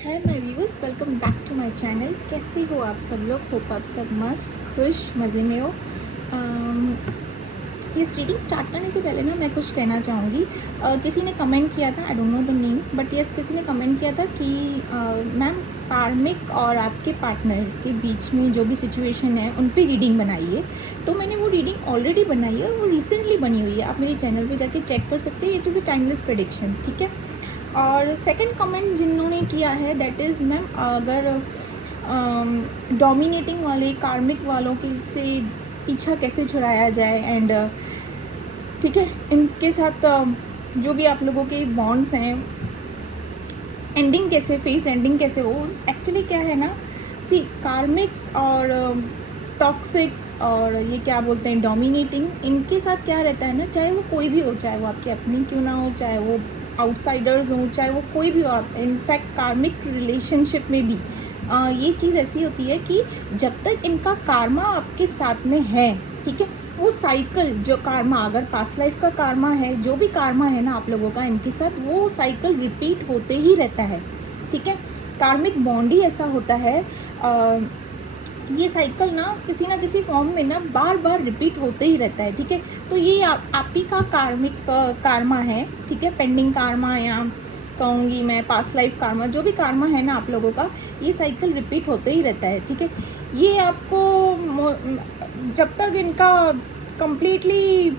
है my viewers, welcome back to my channel. कैसे हो आप सब लोग? होप आप सब मस्त खुश मज़े में हो। इस रीडिंग स्टार्ट करने से पहले ना मैं कुछ कहना चाहूँगी। किसी ने कमेंट किया था, I don't know the name, but yes किसी ने कमेंट किया था कि मैम कार्मिक और आपके पार्टनर के बीच में जो भी सिचुएशन है उन पे रीडिंग बनाइए। तो मैंने वो रीडिंग ऑलरेडी बनाई है और वो रिसेंटली बनी हुई है। आप मेरे चैनल पे जाके चेक कर सकते हैं। It is a timeless prediction, ठीक है। और सेकंड कमेंट जिन्होंने किया है दैट इज़ मैम, अगर डोमिनेटिंग वाले कार्मिक वालों के से पीछा कैसे छुड़ाया जाए एंड ठीक है, इनके साथ जो भी आप लोगों के बॉन्ड्स हैं एंडिंग कैसे, फेस एंडिंग कैसे हो। एक्चुअली क्या है ना, सी कार्मिक्स और टॉक्सिक्स और ये क्या बोलते हैं डोमिनेटिंग, इनके साथ क्या रहता है ना, चाहे वो कोई भी हो, चाहे वो आपके अपने क्यों ना हो, चाहे वो आउटसाइडर्स हों, चाहे वो कोई भी हो। आप इनफैक्ट कार्मिक रिलेशनशिप में भी ये चीज़ ऐसी होती है कि जब तक इनका कार्मा आपके साथ में है, ठीक है, वो साइकिल जो कार्मा, अगर पास्ट लाइफ का कार्मा है, जो भी कार्मा है ना आप लोगों का इनके साथ, वो साइकिल रिपीट होते ही रहता है, ठीक है। कार्मिक बॉन्ड ही ऐसा होता है। ये साइकिल ना किसी फॉर्म में ना बार बार रिपीट होते ही रहता है, ठीक है। तो ये आप ही का कार्मिक कार्मा है, ठीक है, पेंडिंग कार्मा या कहूँगी मैं पास्ट लाइफ कार्मा, जो भी कार्मा है ना आप लोगों का, ये साइकिल रिपीट होते ही रहता है, ठीक है। ये आपको जब तक इनका कंप्लीटली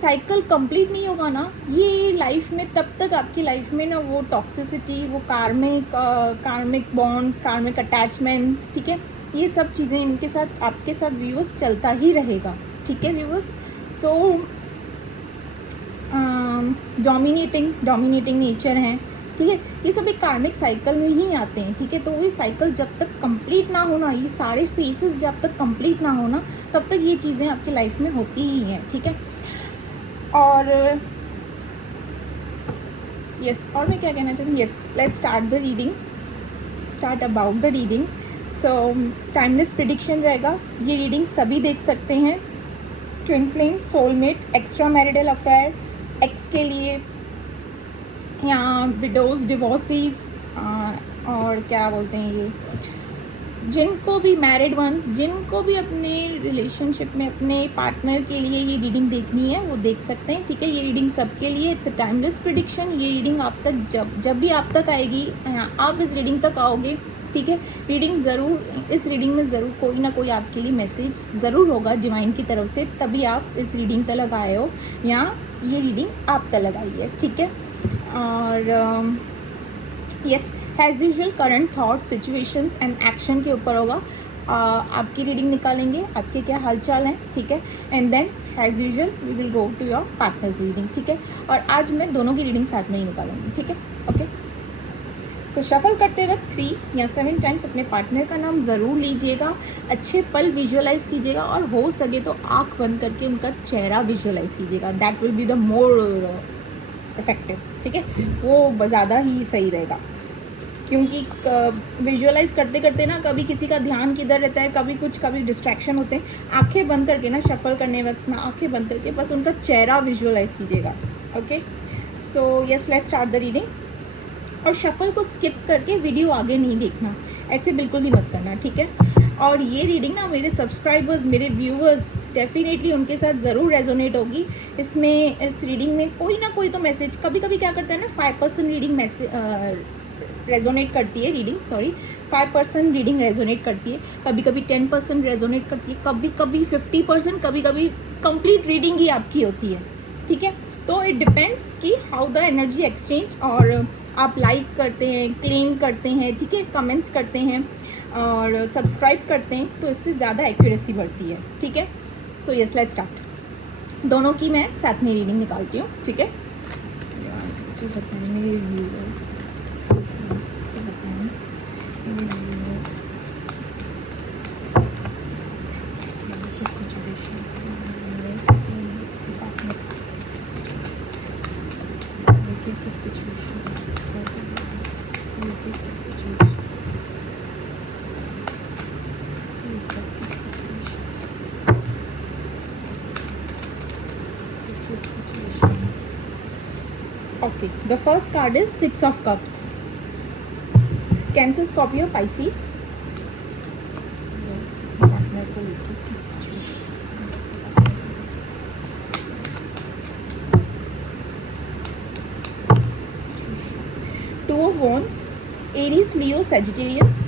साइकिल कंप्लीट नहीं होगा ना ये लाइफ में, तब तक आपकी लाइफ में ना वो टॉक्सिसिटी, वो कार्मिक बॉन्ड्स, कार्मिक अटैचमेंट्स, ठीक है, ये सब चीज़ें इनके साथ, आपके साथ व्यूअर्स चलता ही रहेगा, ठीक है व्यूअर्स। सो डोमिनेटिंग नेचर हैं, ठीक है, ये सब एक कार्मिक साइकिल में ही आते हैं, ठीक है। तो ये साइकिल जब तक कंप्लीट ना हो ना, ये सारे फेसेस जब तक कंप्लीट ना हो ना, तब तक ये चीज़ें आपकी लाइफ में होती ही हैं, ठीक है। और यस, और मैं क्या कहना चाहती हूँ, yes let's start the reading, start about the reading. So timeless prediction रहेगा। ये रीडिंग सभी देख सकते हैं, twin flame, soulmate, extra marital affair, x के लिए, या विडोज, डिवोर्सीज, और क्या बोलते हैं ये, जिनको भी मैरिड वंस, जिनको भी अपने रिलेशनशिप में अपने पार्टनर के लिए ये रीडिंग देखनी है वो देख सकते हैं, ठीक है। ये रीडिंग सबके लिए, इट्स अ टाइमलेस प्रिडिक्शन। ये रीडिंग आप तक जब भी आप तक आएगी, आप इस रीडिंग तक आओगे, ठीक है, रीडिंग ज़रूर, इस रीडिंग में ज़रूर कोई ना कोई आपके लिए मैसेज ज़रूर होगा डिवाइन की तरफ से, तभी आप इस रीडिंग तक आए हो या ये रीडिंग आप तक आई है, ठीक है। और yes, as usual current thought, situations and action के ऊपर होगा। आपकी रीडिंग निकालेंगे, आपके क्या हालचाल हैं, ठीक है, and then as usual we will go to your partners reading, ठीक है। और आज मैं दोनों की रीडिंग साथ में ही निकालूंगी, ठीक है, ओके। सो शफल करते वक्त 3 या 7 टाइम्स अपने पार्टनर का नाम ज़रूर लीजिएगा, अच्छे पल विजुअलाइज कीजिएगा, और हो सके तो आँख बंद करके उनका चेहरा विजुअलाइज कीजिएगा, that will be the more effective, ठीक है, वो ज़्यादा ही सही रहेगा। क्योंकि विजुअलाइज करते करते ना कभी किसी का ध्यान किधर रहता है, कभी डिस्ट्रैक्शन होते हैं। आंखें बंद करके ना शफल करने वक्त ना आंखें बंद करके बस उनका चेहरा विजुअलाइज कीजिएगा, okay. So yes, let's start the reading. और शफल को स्किप करके वीडियो आगे नहीं देखना, ऐसे बिल्कुल भी मत करना, ठीक है। और ये रीडिंग ना मेरे सब्सक्राइबर्स, मेरे व्यूअर्स, डेफिनेटली उनके साथ ज़रूर रेजोनेट होगी। इसमें, इस रीडिंग में कोई ना कोई तो मैसेज, कभी कभी क्या करता है ना, 5% रीडिंग मैसेज रेजोनेट करती है, रीडिंग, सॉरी, 5% रीडिंग रेजोनेट करती है, कभी कभी 10% रेजोनेट करती है, कभी कभी 50%, कभी कभी कंप्लीट रीडिंग ही आपकी होती है, ठीक है। तो इट डिपेंड्स कि हाउ द एनर्जी एक्सचेंज, और आप लाइक करते हैं, क्लेम करते हैं, ठीक है, कमेंट्स करते हैं और सब्सक्राइब करते हैं, तो इससे ज़्यादा एक्यूरेसी बढ़ती है, ठीक है। So yes, let's start. दोनों की मैं साथ में रीडिंग निकालती हूँ, ठीक है। मेरे viewers Okay, the first card is 6 of Cups. Cancer, Scorpio, Pisces. Two of wands, Aries, Leo, Sagittarius.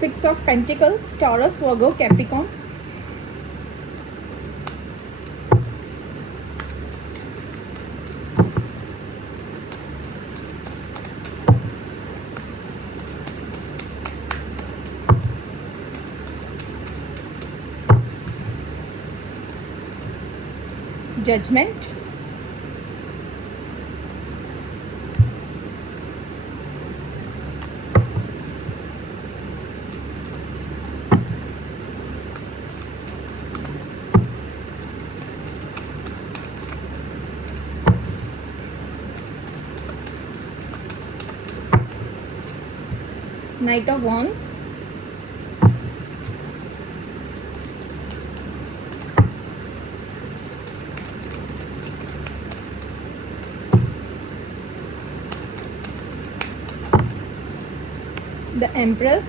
Six of pentacles, Taurus, Virgo, Capricorn. Judgement, knight of wands, the Empress,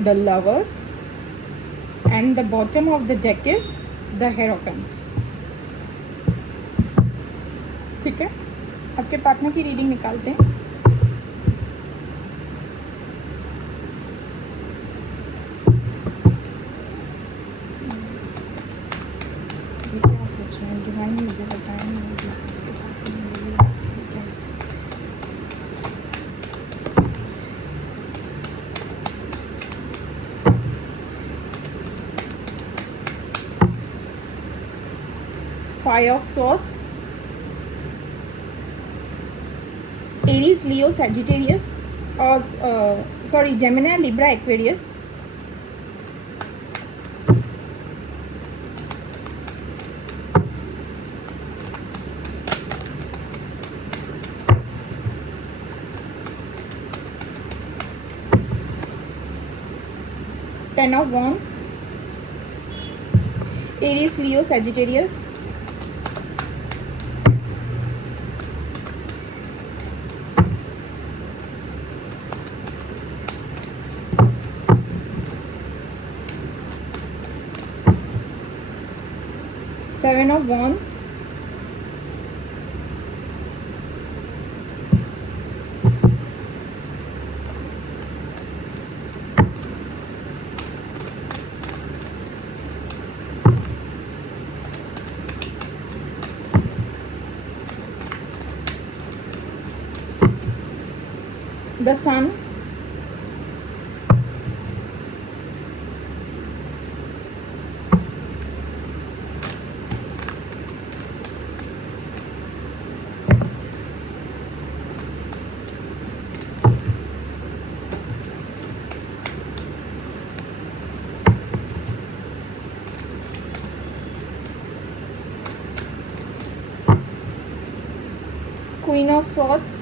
the Lovers, and the bottom of the deck is the Hierophant. ठीक है, आपके partner की reading निकालते हैं। क्या सोच रहे हैं डिवाइन, मुझे बताएं। Five of Swords, Aries, Leo, Sagittarius, or sorry, Gemini, Libra, Aquarius. Ten of Wands, Aries, Leo, Sagittarius. Seven of Wands, the Sun, Queen of Swords,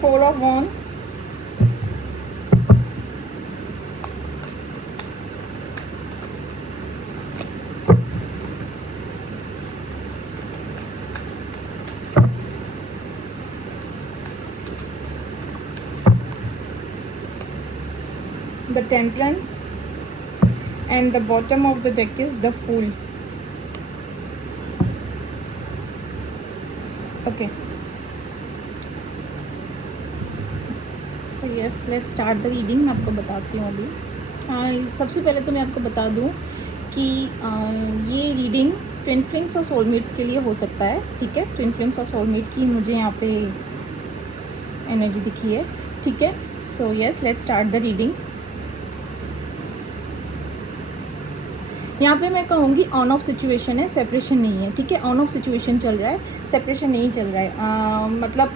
Four of Wands, the Temperance, and the bottom of the deck is the Fool. Okay, so yes, let's start the reading. मैं आपको बताती हूँ अभी। सबसे पहले तो मैं आपको बता दूँ कि ये रीडिंग ट्विन फ्लेम्स और सोलमेट्स के लिए हो सकता है, ठीक है। ट्विन फ्लेम्स और सोलमेट की मुझे यहाँ पे एनर्जी दिखी है, ठीक है। So yes, let's start the reading. यहाँ पे मैं कहूँगी ऑन ऑफ सिचुएशन है, सेपरेशन नहीं है, ठीक है। ऑन ऑफ सिचुएशन चल रहा है, सेपरेशन नहीं चल रहा है। मतलब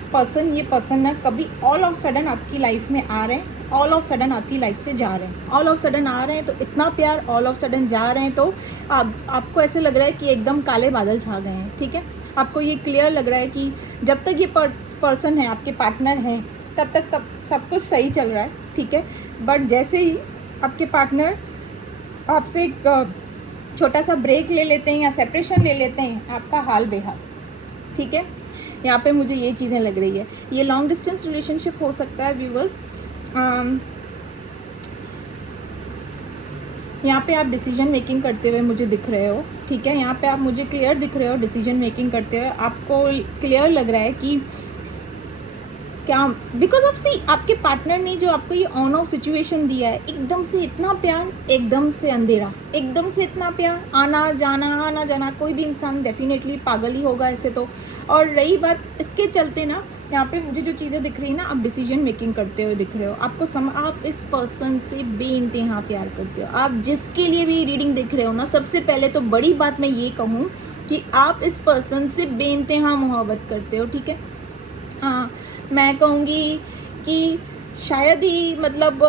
ये पर्सन ना कभी ऑल ऑफ सडन आपकी लाइफ में आ रहे हैं, ऑल ऑफ सडन आपकी लाइफ से जा रहे हैं। ऑल ऑफ सडन आ रहे हैं तो इतना प्यार, ऑल ऑफ सडन जा रहे हैं तो आपको ऐसे लग रहा है कि एकदम काले बादल छा गए हैं, ठीक है। आपको ये क्लियर लग रहा है कि जब तक ये पर्सन है, आपके पार्टनर है, तब सब कुछ सही चल रहा है, ठीक है। बट जैसे ही आपके पार्टनर आपसे एक छोटा सा ब्रेक ले लेते हैं या सेपरेशन ले लेते हैं, आपका हाल बेहाल, ठीक है। यहाँ पे मुझे ये चीज़ें लग रही है। ये लॉन्ग डिस्टेंस रिलेशनशिप हो सकता है व्यूवर्स। यहाँ पे आप डिसीजन मेकिंग करते हुए मुझे दिख रहे हो, ठीक है। यहाँ पे आप मुझे क्लियर दिख रहे हो डिसीजन मेकिंग करते हुए। आपको क्लियर लग रहा है कि क्या, बिकॉज ऑफ सी आपके पार्टनर ने जो आपको ये ऑन ऑफ सिचुएशन दिया है, एकदम से इतना प्यार, एकदम से अंधेरा, एकदम से इतना प्यार, आना जाना, कोई भी इंसान डेफिनेटली पागल ही होगा ऐसे तो। और रही बात इसके चलते ना, यहाँ पे मुझे जो चीज़ें दिख रही है ना, आप डिसीजन मेकिंग करते हुए दिख रहे हो। आप इस पर्सन से बेइंतहा प्यार करते हो। आप जिसके लिए भी रीडिंग देख रहे हो ना, सबसे पहले तो बड़ी बात मैं ये कहूँ कि आप इस पर्सन से बेइंतहा मोहब्बत करते हो, ठीक है। मैं कहूँगी कि शायद ही मतलब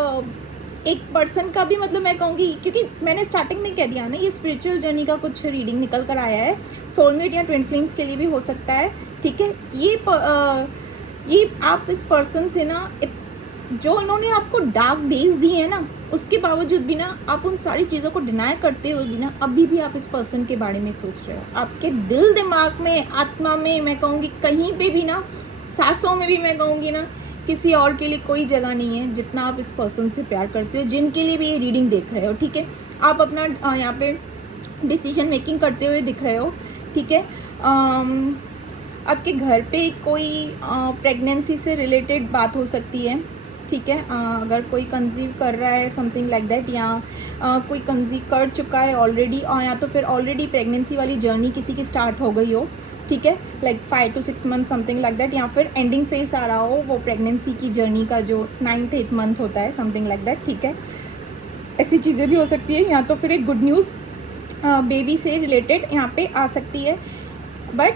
एक पर्सन का भी मतलब मैं कहूँगी, क्योंकि मैंने स्टार्टिंग में कह दिया ना, ये स्पिरिचुअल जर्नी का कुछ रीडिंग निकल कर आया है। सोलमेट या ट्विन फ्लेम्स के लिए भी हो सकता है, ठीक है। ये आप इस पर्सन से ना, जो उन्होंने आपको डार्क डेज दिए हैं ना, उसके बावजूद भी ना आप उन सारी चीज़ों को डिनाई करते हुए भी ना अभी भी आप इस पर्सन के बारे में सोच रहे हो। आपके दिल दिमाग में, आत्मा में, मैं कहूँगी कहीं पे भी ना, सांसों में भी मैं कहूँगी ना, किसी और के लिए कोई जगह नहीं है जितना आप इस पर्सन से प्यार करते हो, जिनके लिए भी ये रीडिंग देख रहे हो, ठीक है। आप अपना यहाँ पे डिसीजन मेकिंग करते हुए दिख रहे हो, ठीक है। आपके घर पे कोई प्रेगनेंसी से रिलेटेड बात हो सकती है, ठीक है। अगर कोई कंसीव कर रहा है समथिंग लाइक दैट, या कोई कंसीव कर चुका है ऑलरेडी, या तो फिर ऑलरेडी प्रेगनेंसी वाली जर्नी किसी की स्टार्ट हो गई हो, ठीक है, like 5 to 6 month something like that, या फिर एंडिंग फेस आ रहा हो वो प्रेगनेंसी की जर्नी का, जो 9th 8th मंथ होता है, समथिंग लाइक दैट, ठीक है। ऐसी चीज़ें भी हो सकती है। या तो फिर एक गुड न्यूज़ बेबी से रिलेटेड यहाँ पे आ सकती है, बट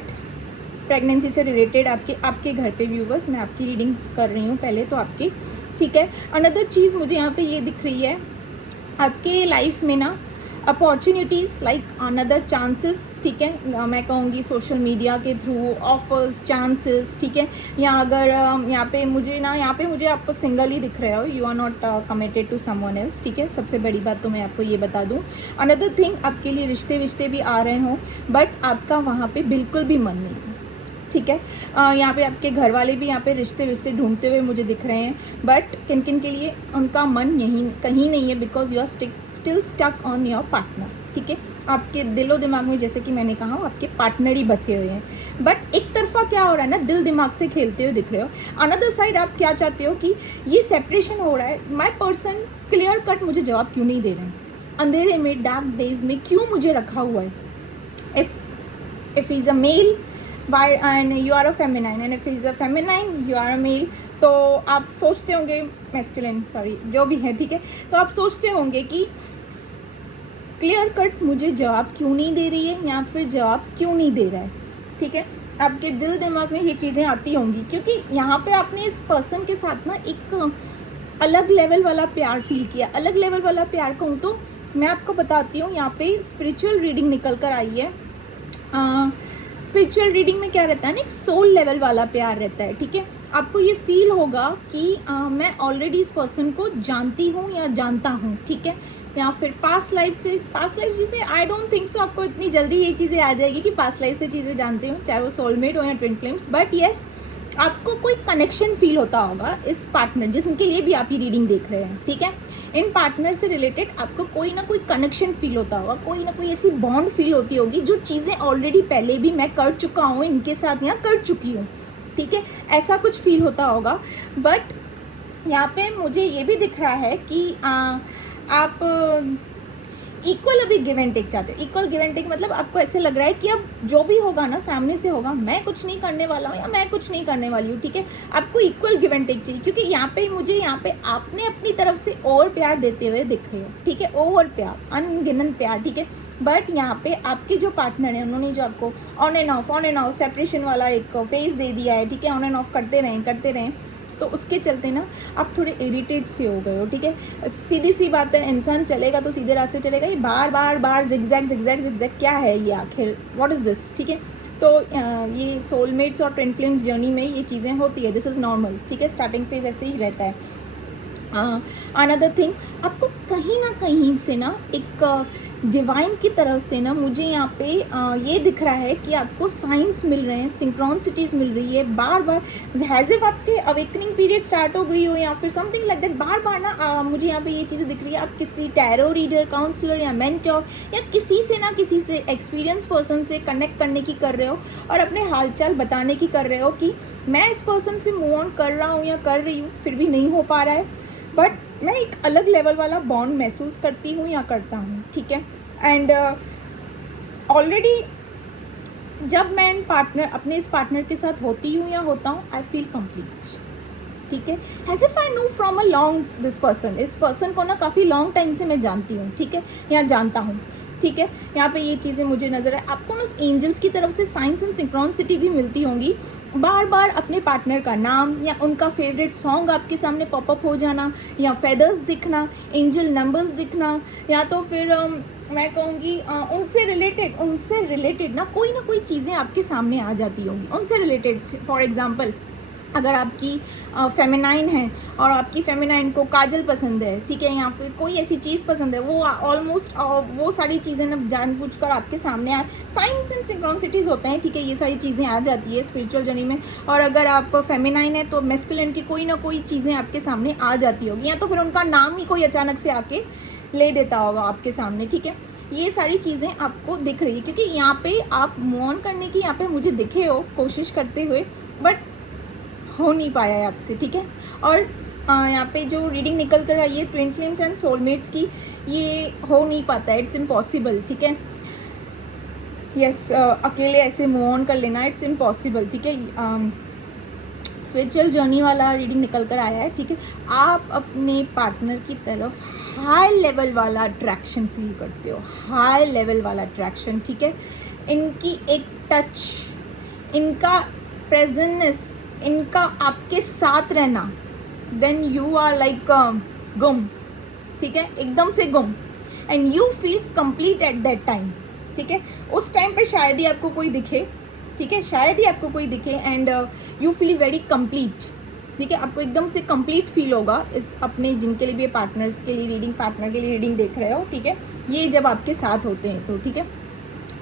प्रेगनेंसी से रिलेटेड आपके घर पे व्यूवर्स, मैं आपकी रीडिंग कर रही हूँ पहले तो आपकी, ठीक है। अनदर चीज़ मुझे यहाँ पे ये दिख रही है, आपके लाइफ में ना अपॉर्चुनिटीज़ लाइक अनदर चांसेस, ठीक है। मैं कहूँगी सोशल मीडिया के थ्रू ऑफर्स, चांसेस, ठीक है। या अगर यहाँ पे मुझे आपको सिंगल ही दिख रहे हो, you are not committed to someone else, ठीक है। सबसे बड़ी बात तो मैं आपको ये बता दूँ। अनदर थिंग, आपके लिए रिश्ते भी आ रहे हों, बट आपका वहाँ पे बिल्कुल भी मन नहीं, ठीक है। यहाँ पे आपके घर वाले भी यहाँ पे रिश्ते ढूंढते हुए मुझे दिख रहे हैं, बट किन किन के लिए उनका मन यहीं कहीं नहीं है, because you are still stuck on your partner, ठीक है। आपके दिलो दिमाग में, जैसे कि मैंने कहा, आपके पार्टनर ही बसे हुए हैं, बट एक तरफा क्या हो रहा है ना, दिल दिमाग से खेलते हुए दिख रहे हो। अनदर साइड आप क्या चाहते हो कि ये सेपरेशन हो रहा है, माई पर्सन क्लियर कट मुझे जवाब क्यों नहीं दे रहे हैं, अंधेरे में, डार्क डेज में क्यों मुझे रखा हुआ है। If is a male and you are a feminine, and if he's a feminine you are a male, तो आप सोचते होंगे, मैस्कुलिन सॉरी जो भी है, ठीक है। तो आप सोचते होंगे कि क्लियर कट मुझे जवाब क्यों नहीं दे रही है, या फिर जवाब क्यों नहीं दे रहा है, ठीक है। आपके दिल दिमाग में ये चीज़ें आती होंगी, क्योंकि यहाँ पे आपने इस पर्सन के साथ ना एक अलग लेवल वाला प्यार फील किया। अलग लेवल वाला प्यार कहूँ तो मैं आपको बताती हूँ, यहाँ पे स्पिरिचुअल रीडिंग निकल कर आई है। स्पिरिचुअल रीडिंग में क्या रहता है ना, एक सोल लेवल वाला प्यार रहता है, ठीक है। आपको ये फील होगा कि मैं ऑलरेडी इस पर्सन को जानती हूँ या जानता हूँ, ठीक है। या फिर पास्ट लाइफ जैसे आई डोंट थिंक सो आपको इतनी जल्दी ये चीज़ें आ जाएगी कि पास्ट लाइफ से चीज़ें जानते हो, चाहे वो सोलमेट हो या ट्विन फ्लेम्स, बट येस आपको कोई कनेक्शन फील होता होगा इस पार्टनर, जिसके लिए भी आप ये रीडिंग देख रहे हैं, ठीक है। इन पार्टनर से रिलेटेड आपको कोई ना कोई कनेक्शन फील होता होगा, कोई ना कोई ऐसी बॉन्ड फील होती होगी, जो चीज़ें ऑलरेडी पहले भी मैं कर चुका हूँ इनके साथ या कर चुकी हूँ, ठीक है। ऐसा कुछ फील होता होगा। बट यहाँ पे मुझे ये भी दिख रहा है कि आप इक्वल अभी गिव एंड टेक चाहते हैं। इक्वल गिव एंड टेक मतलब आपको ऐसे लग रहा है कि अब जो भी होगा ना सामने से होगा, मैं कुछ नहीं करने वाला हूँ या मैं कुछ नहीं करने वाली हूँ, ठीक है। आपको इक्वल गिव एंड टेक चाहिए, क्योंकि यहाँ पे मुझे यहाँ पे आपने अपनी तरफ से ओवर प्यार देते हुए दिख रहे हो, ठीक है, ओवर प्यार, अनगिनत प्यार, ठीक है। बट यहाँ पे आपके जो पार्टनर है उन्होंने जो आपको ऑन एंड ऑफ सेपरेशन वाला एक फेज दे दिया है, ठीक है, ऑन एंड ऑफ करते रहें, तो उसके चलते ना आप थोड़े इरिटेट से हो गए हो, ठीक है। सीधी सी बात है, इंसान चलेगा तो सीधे रास्ते चलेगा, ये बार जिगजैग क्या है ये आखिर, व्हाट इज़ दिस, ठीक है। तो ये सोलमेट्स और ट्विन फ्लेम्स जर्नी में ये चीज़ें होती है, दिस इज़ नॉर्मल, ठीक है। स्टार्टिंग फेज ऐसे ही रहता है। अनदर थिंग, आपको कहीं ना कहीं से ना एक डिवाइन की तरफ से ना मुझे यहाँ पे ये दिख रहा है कि आपको साइंस मिल रहे हैं, सिंक्रोनिसिटीज़ मिल रही है बार बार, हैज़ इफ आपके अवेकनिंग पीरियड स्टार्ट हो गई हो या फिर समथिंग लाइक दैट। बार बार ना मुझे यहाँ पे ये चीज़ें दिख रही है, आप किसी टैरो रीडर, काउंसलर या मेंटर या किसी से एक्सपीरियंस पर्सन से कनेक्ट करने की कर रहे हो और अपने हालचाल बताने की कर रहे हो कि मैं इस पर्सन से मूव ऑन कर रहा हूँ या कर रही हूँ, फिर भी नहीं हो पा रहा है, बट मैं एक अलग लेवल वाला बॉन्ड महसूस करती हूँ या करता हूँ, ठीक है। एंड ऑलरेडी जब मैं अपने इस पार्टनर के साथ होती हूँ या होता हूँ, आई फील कंप्लीट, ठीक है। As if I know from a long this person, इस पर्सन को ना काफ़ी लॉन्ग टाइम से मैं जानती हूँ, ठीक है, या जानता हूँ, ठीक है। यहाँ पे ये चीज़ें मुझे नज़र है। आपको ना एंजल्स की तरफ से साइंस एंड सिंक्रोनिसिटी भी मिलती होंगी, बार बार अपने पार्टनर का नाम या उनका फेवरेट सॉन्ग आपके सामने पॉपअप हो जाना, या फेदर्स दिखना, एंजल नंबर्स दिखना, या तो फिर मैं कहूँगी उनसे रिलेटेड ना कोई चीज़ें आपके सामने आ जाती होंगी, उनसे रिलेटेड। फॉर एग्ज़ाम्पल, अगर आपकी फेमिनाइन है और आपकी फेमिनाइन को काजल पसंद है, ठीक है, या फिर कोई ऐसी चीज़ पसंद है, वो ऑलमोस्ट वो सारी चीज़ें ना जानबूझकर आपके सामने साइंस एंड सिंक्रोनिसिटीज़ होते हैं, ठीक है, ये सारी चीज़ें आ जाती है स्पिरिचुअल जर्नी में। और अगर आप फेमिनाइन है तो मैस्कुलिन की कोई ना कोई चीज़ें आपके सामने आ जाती होगी, या तो फिर उनका नाम ही कोई अचानक से आके ले देता होगा आपके सामने, ठीक है। ये सारी चीज़ें आपको दिख रही है, क्योंकि यहाँ पे आप मूव ऑन करने की यहाँ पे मुझे दिखे हो कोशिश करते हुए, बट हो नहीं पाया है आपसे, ठीक है। और यहाँ पे जो रीडिंग निकल कर आई है ट्विन फ्लेम्स एंड सोलमेट्स की, ये हो नहीं पाता है, इट्स इम्पॉसिबल, ठीक है। यस, अकेले ऐसे मूव ऑन कर लेना, इट्स इम्पॉसिबल, ठीक है। स्पिरिचुअल जर्नी वाला रीडिंग निकल कर आया है, ठीक है। आप अपने पार्टनर की तरफ हाई लेवल वाला अट्रैक्शन फील करते हो, हाई लेवल वाला अट्रैक्शन, ठीक है। इनकी एक टच, इनका प्रेजेंस, इनका आपके साथ रहना, देन यू आर लाइक गुम, ठीक है, एकदम से गुम, and you feel complete at that time, ठीक है। उस टाइम पे शायद ही आपको कोई दिखे, ठीक है, शायद ही आपको कोई दिखे, and you feel very complete, ठीक है। आपको एकदम से कंप्लीट फील होगा इस अपने जिनके लिए भी पार्टनर्स के लिए रीडिंग, पार्टनर के लिए रीडिंग देख रहे हो, ठीक है, ये जब आपके साथ होते हैं तो, ठीक है।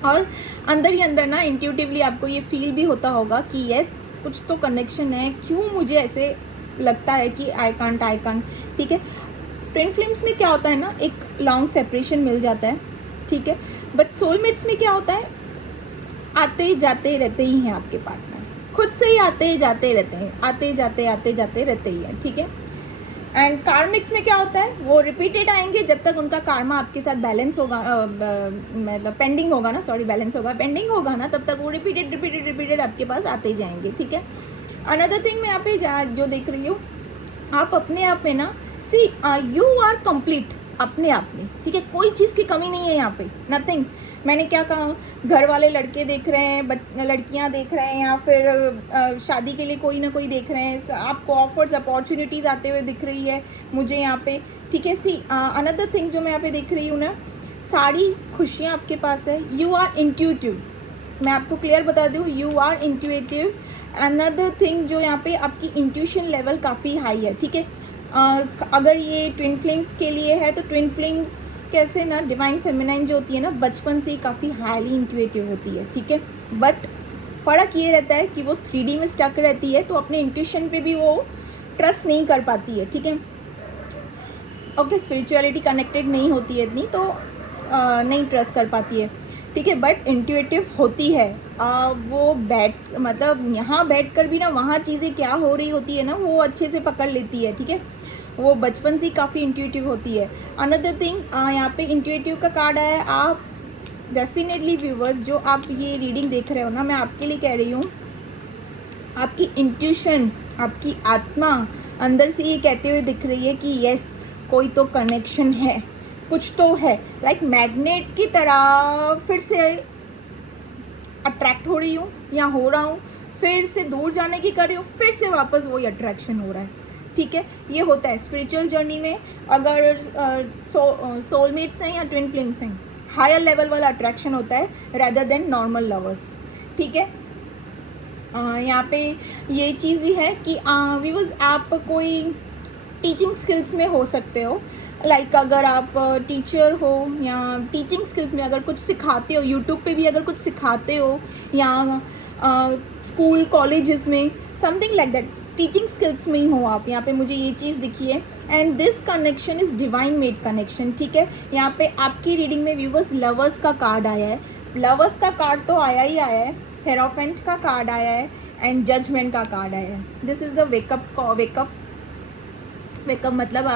और अंदर ही अंदर ना इंट्यूटिवली आपको ये फील भी होता होगा कि यस, कुछ तो कनेक्शन है, क्यों मुझे ऐसे लगता है कि आई कांट, ठीक है। ट्विन फ्लेम्स में क्या होता है ना, एक लॉन्ग सेपरेशन मिल जाता है, ठीक है, बट सोलमेट्स में क्या होता है, आते जाते रहते ही हैं आपके पार्टनर, खुद से ही आते जाते रहते हैं, आते जाते रहते ही हैं, ठीक है। एंड कार्मिक्स में क्या होता है, वो रिपीटेड आएंगे जब तक उनका कार्मा आपके साथ बैलेंस होगा, मतलब पेंडिंग होगा ना, सॉरी, बैलेंस होगा, पेंडिंग होगा ना, तब तक वो रिपीटेड आपके पास आते जाएंगे, ठीक है। अनदर थिंग मैं यहाँ पे जो देख रही हूँ, आप अपने आप में ना सी यू आर कंप्लीट अपने आप में, ठीक है, कोई चीज़ की कमी नहीं है यहाँ पे, नथिंग। मैंने क्या कहा, घर वाले लड़के देख रहे हैं, लड़कियां देख रहे हैं, या फिर शादी के लिए कोई ना कोई देख रहे हैं, आपको ऑफर्स, अपॉर्चुनिटीज़ आते हुए दिख रही है मुझे यहाँ पे, ठीक है। सी अनदर थिंग जो मैं यहाँ पे देख रही हूँ ना, सारी खुशियाँ आपके पास है, यू आर इंट्यूटिव, मैं आपको क्लियर बता दूँ, you are intuitive. Another thing जो यहाँ पे आपकी इंट्यूशन लेवल काफ़ी हाई है, ठीक है। अगर ये ट्विन फ्लेम्स के लिए है तो ट्विन फ्लेम्स कैसे ना, डिवाइन फेमिनाइन जो होती है ना, बचपन से ही काफ़ी हाईली इंट्यूटिव होती है, ठीक है। बट फ़र्क ये रहता है कि वो 3D में स्टक रहती है, तो अपने इंट्यूशन पे भी वो ट्रस्ट नहीं कर पाती है, ठीक है। ओके, स्पिरिचुअलिटी कनेक्टेड नहीं होती है इतनी, तो नहीं ट्रस्ट कर पाती है, ठीक है। बट इंट्यूटिव होती है, वो मतलब यहाँ बैठ कर भी ना वहाँ चीज़ें क्या हो रही होती है ना, वो अच्छे से पकड़ लेती है, ठीक है। वो बचपन से ही काफ़ी इंट्यूटिव होती है। अनदर थिंग, यहाँ पे इंट्यूटिव का कार्ड आया है। आप डेफिनेटली व्यूवर्स, जो आप ये रीडिंग देख रहे हो ना, मैं आपके लिए कह रही हूँ, आपकी इंट्यूशन, आपकी आत्मा अंदर से ये कहते हुए दिख रही है कि यस, कोई तो कनेक्शन है, कुछ तो है। लाइक मैग्नेट की तरह फिर से अट्रैक्ट हो रही हूँ या हो रहा हूँ, फिर से दूर जाने की कर रही हूँ, फिर से वापस वही अट्रैक्शन हो रहा है। ठीक है, ये होता है स्पिरिचुअल जर्नी में। अगर सोलमेट्स हैं या ट्विन फ्लेम्स हैं, हायर लेवल वाला अट्रैक्शन होता है रेदर देन नॉर्मल लवर्स। ठीक है, यहाँ पे ये चीज़ भी है कि व्यूअर्स, आप कोई टीचिंग स्किल्स में हो सकते हो। लाइक अगर आप टीचर हो या टीचिंग स्किल्स में अगर कुछ सिखाते हो, यूट्यूब पे भी अगर कुछ सिखाते हो, या स्कूल कॉलेजेस में, something like that, teaching skills में ही हो आप। यहाँ पे मुझे ये चीज़ दिखी है। And this connection is divine made connection. ठीक है, यहाँ पे आपकी रीडिंग में व्यूअर्स लवर्स का कार्ड आया है। लवर्स का कार्ड तो आया ही आया है, हेरोफेंट का कार्ड आया है, एंड जजमेंट का कार्ड आया है। दिस इज़ द वेकअप मतलब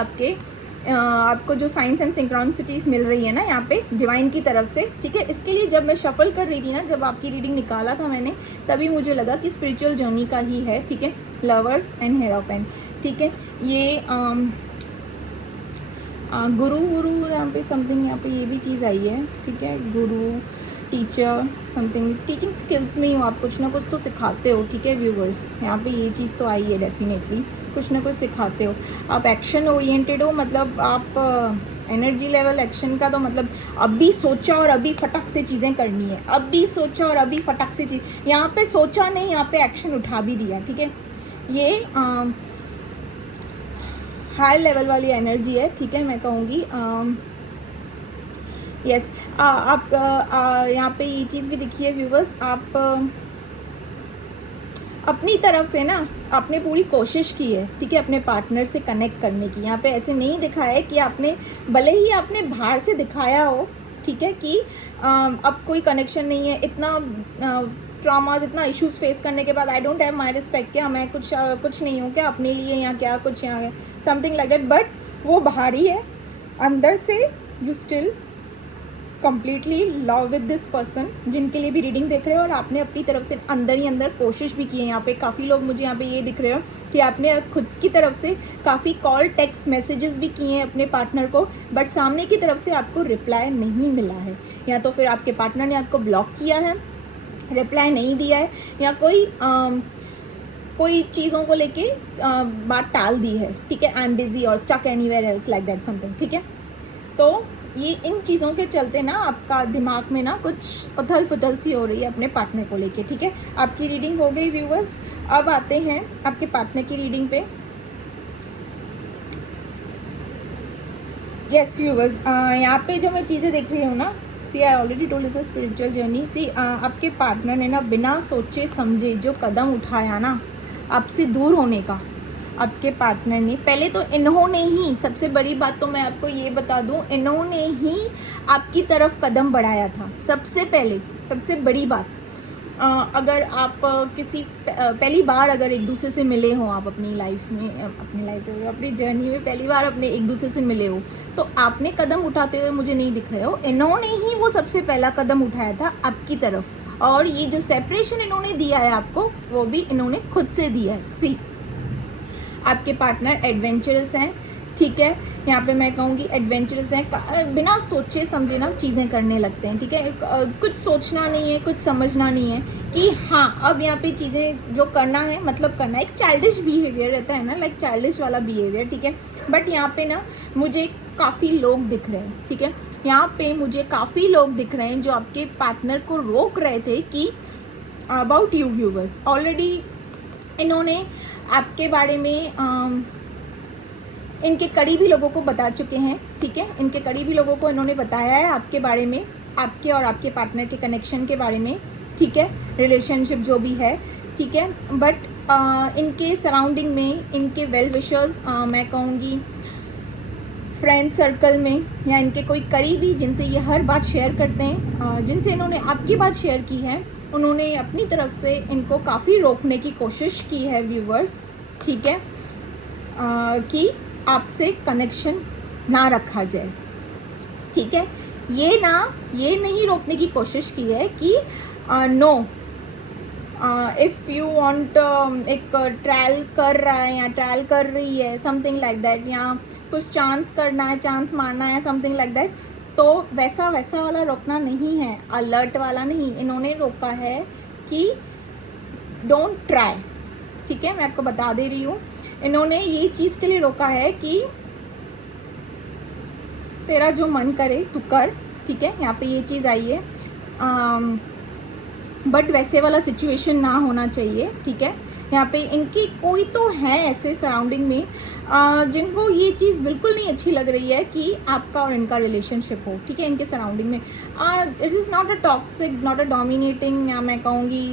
आपको जो साइंस एंड सिंक्रोनिसिटीज़ मिल रही है ना यहाँ पे डिवाइन की तरफ से। ठीक है, इसके लिए जब मैं शफल कर रही थी ना, जब आपकी रीडिंग निकाला था मैंने, तभी मुझे लगा कि स्पिरिचुअल जर्नी का ही है। ठीक है, लवर्स एंड हेरोपेन। ठीक है, ये गुरु यहाँ पे समथिंग, यहाँ पे ये भी चीज़ आई है। ठीक है, गुरु, टीचर, समथिंग टीचिंग स्किल्स में ही हो आप, कुछ ना कुछ तो सिखाते हो। ठीक है व्यूवर्स, यहाँ पे ये चीज़ तो आई है डेफिनेटली, कुछ ना कुछ सिखाते हो। आप एक्शन ओरिएंटेड हो, मतलब आप एनर्जी लेवल एक्शन का, तो मतलब अभी सोचा और अभी फटक से चीज़ें करनी है, अभी सोचा और अभी फटक से चीज़। यहाँ पे सोचा नहीं, यहाँ पे एक्शन उठा भी दिया। ठीक है, ये हाई लेवल वाली एनर्जी है। ठीक है, मैं कहूँगी यस। आप यहाँ पे ये चीज़ भी दिखी है व्यूवर्स, आप अपनी तरफ से ना आपने पूरी कोशिश की है। ठीक है, अपने पार्टनर से कनेक्ट करने की। यहाँ पे ऐसे नहीं दिखा है कि आपने, भले ही आपने बाहर से दिखाया हो, ठीक है, कि अब कोई कनेक्शन नहीं है, इतना ट्रॉमास, इतना इश्यूज फेस करने के बाद I don't have my respect, क्या मैं कुछ नहीं हूँ क्या अपने लिए, या क्या कुछ यहाँ समथिंग लाइक दैट। बट वो बाहरी है, अंदर से you still completely love with this person, जिनके लिए भी रीडिंग देख रहे हो। और आपने अपनी तरफ से अंदर ही अंदर कोशिश भी की है। यहाँ पे काफ़ी लोग मुझे यहाँ पे ये दिख रहे हो कि आपने खुद की तरफ से काफ़ी कॉल, टेक्स्ट मैसेजेस भी किए हैं अपने पार्टनर को, बट सामने की तरफ से आपको रिप्लाई नहीं मिला है। या तो फिर आपके पार्टनर ने आपको ब्लॉक किया है, रिप्लाई नहीं दिया है, या कोई चीज़ों को लेके बात टाल दी है। ठीक है, I am busy or stuck anywhere else like that something. ठीक है, तो ये इन चीज़ों के चलते ना आपका दिमाग में ना कुछ उथल पुथल सी हो रही है अपने पार्टनर को लेके। ठीक है, आपकी रीडिंग हो गई व्यूवर्स। अब आते हैं आपके पार्टनर की रीडिंग पे। यस व्यूवर्स, यहाँ पे जो मैं चीज़ें देख रही हूँ ना, see I already told is a spiritual journey. See आपके पार्टनर ने ना बिना सोचे समझे जो कदम उठाया ना आपसे दूर होने का, आपके पार्टनर ने, पहले तो इन्होंने ही, सबसे बड़ी बात तो मैं आपको ये बता दूं, इन्होंने ही आपकी तरफ कदम बढ़ाया था सबसे पहले। सबसे बड़ी बात, अगर आप किसी पहली बार अगर एक दूसरे से मिले हो, आप अपनी लाइफ में, अपनी जर्नी में पहली बार अपने एक दूसरे से मिले हो, तो आपने कदम उठाते हुए मुझे नहीं दिख रहे हो। इन्होंने ही वो सबसे पहला कदम उठाया था आपकी तरफ, और ये जो सेपरेशन इन्होंने दिया है आपको, वो भी इन्होंने खुद से दिया है। सी आपके पार्टनर एडवेंचरस हैं। ठीक है, यहाँ पे मैं कहूँगी एडवेंचरस हैं, बिना सोचे समझे ना चीज़ें करने लगते हैं। ठीक है, कुछ सोचना नहीं है, कुछ समझना नहीं है कि हाँ अब यहाँ पे चीज़ें जो करना है मतलब करना है। एक चाइल्डिश बिहेवियर रहता है ना, लाइक चाइल्डिश वाला बिहेवियर। ठीक है, बट यहाँ पे ना मुझे काफ़ी लोग दिख रहे हैं। ठीक है, यहाँ पे मुझे काफ़ी लोग दिख रहे हैं जो आपके पार्टनर को रोक रहे थे कि अबाउट यू व्यूवर्स। ऑलरेडी इन्होंने आपके बारे में इनके करीबी लोगों को बता चुके हैं। ठीक है, इनके करीबी लोगों को इन्होंने बताया है आपके बारे में, आपके और आपके पार्टनर के कनेक्शन के बारे में। ठीक है, रिलेशनशिप जो भी है। ठीक है, बट इनके सराउंडिंग में, इनके वेल विशर्स, मैं कहूँगी फ्रेंड सर्कल में, या इनके कोई करीबी जिनसे ये हर बात शेयर करते हैं, जिनसे इन्होंने आपकी बात शेयर की है, उन्होंने अपनी तरफ से इनको काफ़ी रोकने की कोशिश की है व्यूवर्स। ठीक है, कि आपसे कनेक्शन ना रखा जाए, ठीक है। ये नहीं रोकने की कोशिश की है कि नो, इफ़ यू वांट, एक ट्रायल कर रहा है या ट्रायल कर रही है, समथिंग लाइक दैट, या कुछ चांस करना है, चांस मारना है, समथिंग लाइक दैट, तो वैसा वाला रोकना नहीं है, अलर्ट वाला नहीं। इन्होंने रोका है कि डोंट ट्राई, ठीक है। मैं आपको बता दे रही हूँ, इन्होंने ये चीज़ के लिए रोका है कि तेरा जो मन करे तू कर, ठीक है। यहाँ पे ये चीज़ आई है, बट वैसे वाला सिचुएशन ना होना चाहिए, ठीक है। यहाँ पे इनकी कोई तो है ऐसे सराउंडिंग में जिनको ये चीज़ बिल्कुल नहीं अच्छी लग रही है कि आपका और इनका रिलेशनशिप हो, ठीक है, इनके सराउंडिंग में। It is not a toxic, not a dominating, या मैं कहूँगी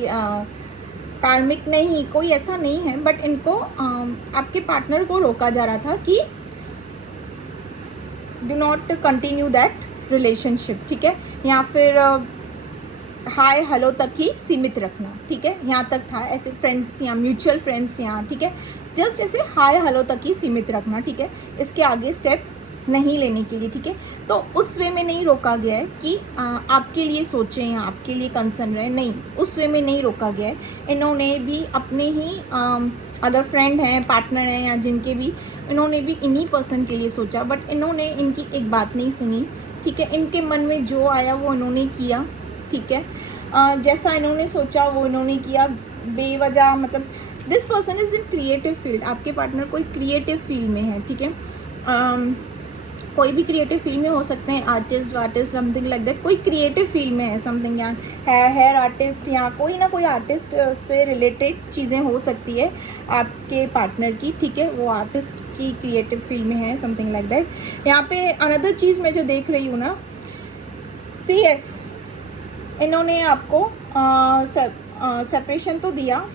कार्मिक नहीं, कोई ऐसा नहीं है, बट इनको आपके पार्टनर को रोका जा रहा था कि do not continue that relationship, ठीक है। या फिर हाय हेलो तक ही सीमित रखना, ठीक है। यहाँ तक था, ऐसे फ्रेंड्स या म्यूचुअल फ्रेंड्स यहाँ, ठीक है, जस्ट ऐसे हाय हेलो तक ही सीमित रखना, ठीक है। इसके आगे स्टेप नहीं लेने के लिए, ठीक है। तो उस वे में नहीं रोका गया है कि आपके लिए सोचें या आपके लिए कंसर्न रहे, नहीं, उस वे में नहीं रोका गया है। इन्होंने भी अपने ही अगर फ्रेंड हैं, पार्टनर हैं, या जिनके भी, इन्होंने भी इन्हीं पर्सन के लिए सोचा, बट इन्होंने इनकी एक बात नहीं सुनी, ठीक है। इनके मन में जो आया वो इन्होंने किया, ठीक है। जैसा इन्होंने सोचा वो इन्होंने किया, बेवजह, मतलब this person is in creative field, आपके पार्टनर कोई क्रिएटिव फील्ड में है, ठीक है। कोई भी क्रिएटिव फील्ड में हो सकते हैं, आर्टिस्ट समथिंग लाइक दैट, कोई क्रिएटिव फील्ड में है, समथिंग, या हेयर आर्टिस्ट, या कोई ना कोई आर्टिस्ट से रिलेटेड चीज़ें हो सकती है आपके पार्टनर की, ठीक है। वो आर्टिस्ट की क्रिएटिव फील्ड में है, समथिंग लाइक दैट। यहाँ पे अनदर चीज़ मैं जो देख रही हूँ ना, CS, इन्होंने आपको सेपरेशन तो दिया,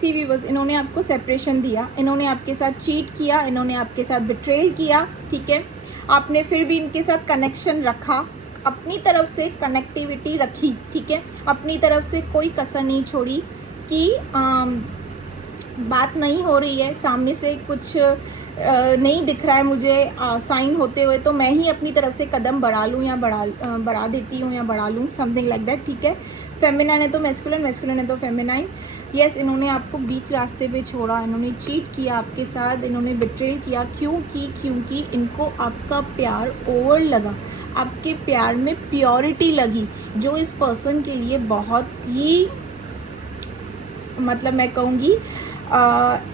CVs, इन्होंने आपको सेपरेशन दिया, इन्होंने आपके साथ चीट किया, इन्होंने आपके साथ बिट्रेल किया, ठीक है। आपने फिर भी इनके साथ कनेक्शन रखा, अपनी तरफ से कनेक्टिविटी रखी, ठीक है। अपनी तरफ से कोई कसर नहीं छोड़ी कि बात नहीं हो रही है, सामने से कुछ नहीं दिख रहा है मुझे साइन होते हुए, तो मैं ही अपनी तरफ से कदम बढ़ा लूँ या बढ़ा देती हूँ या बढ़ा लूँ, समथिंग लाइक दैट, ठीक है। फेमिनाइन है तो मैस्कुलिन, मैस्कुलिन है तो फेमिनाइन। यस, इन्होंने आपको बीच रास्ते पे छोड़ा, इन्होंने चीट किया आपके साथ, इन्होंने बिट्रेल किया, क्योंकि इनको आपका प्यार ओवर लगा, आपके प्यार में प्योरिटी लगी, जो इस पर्सन के लिए बहुत ही, मतलब मैं कहूँगी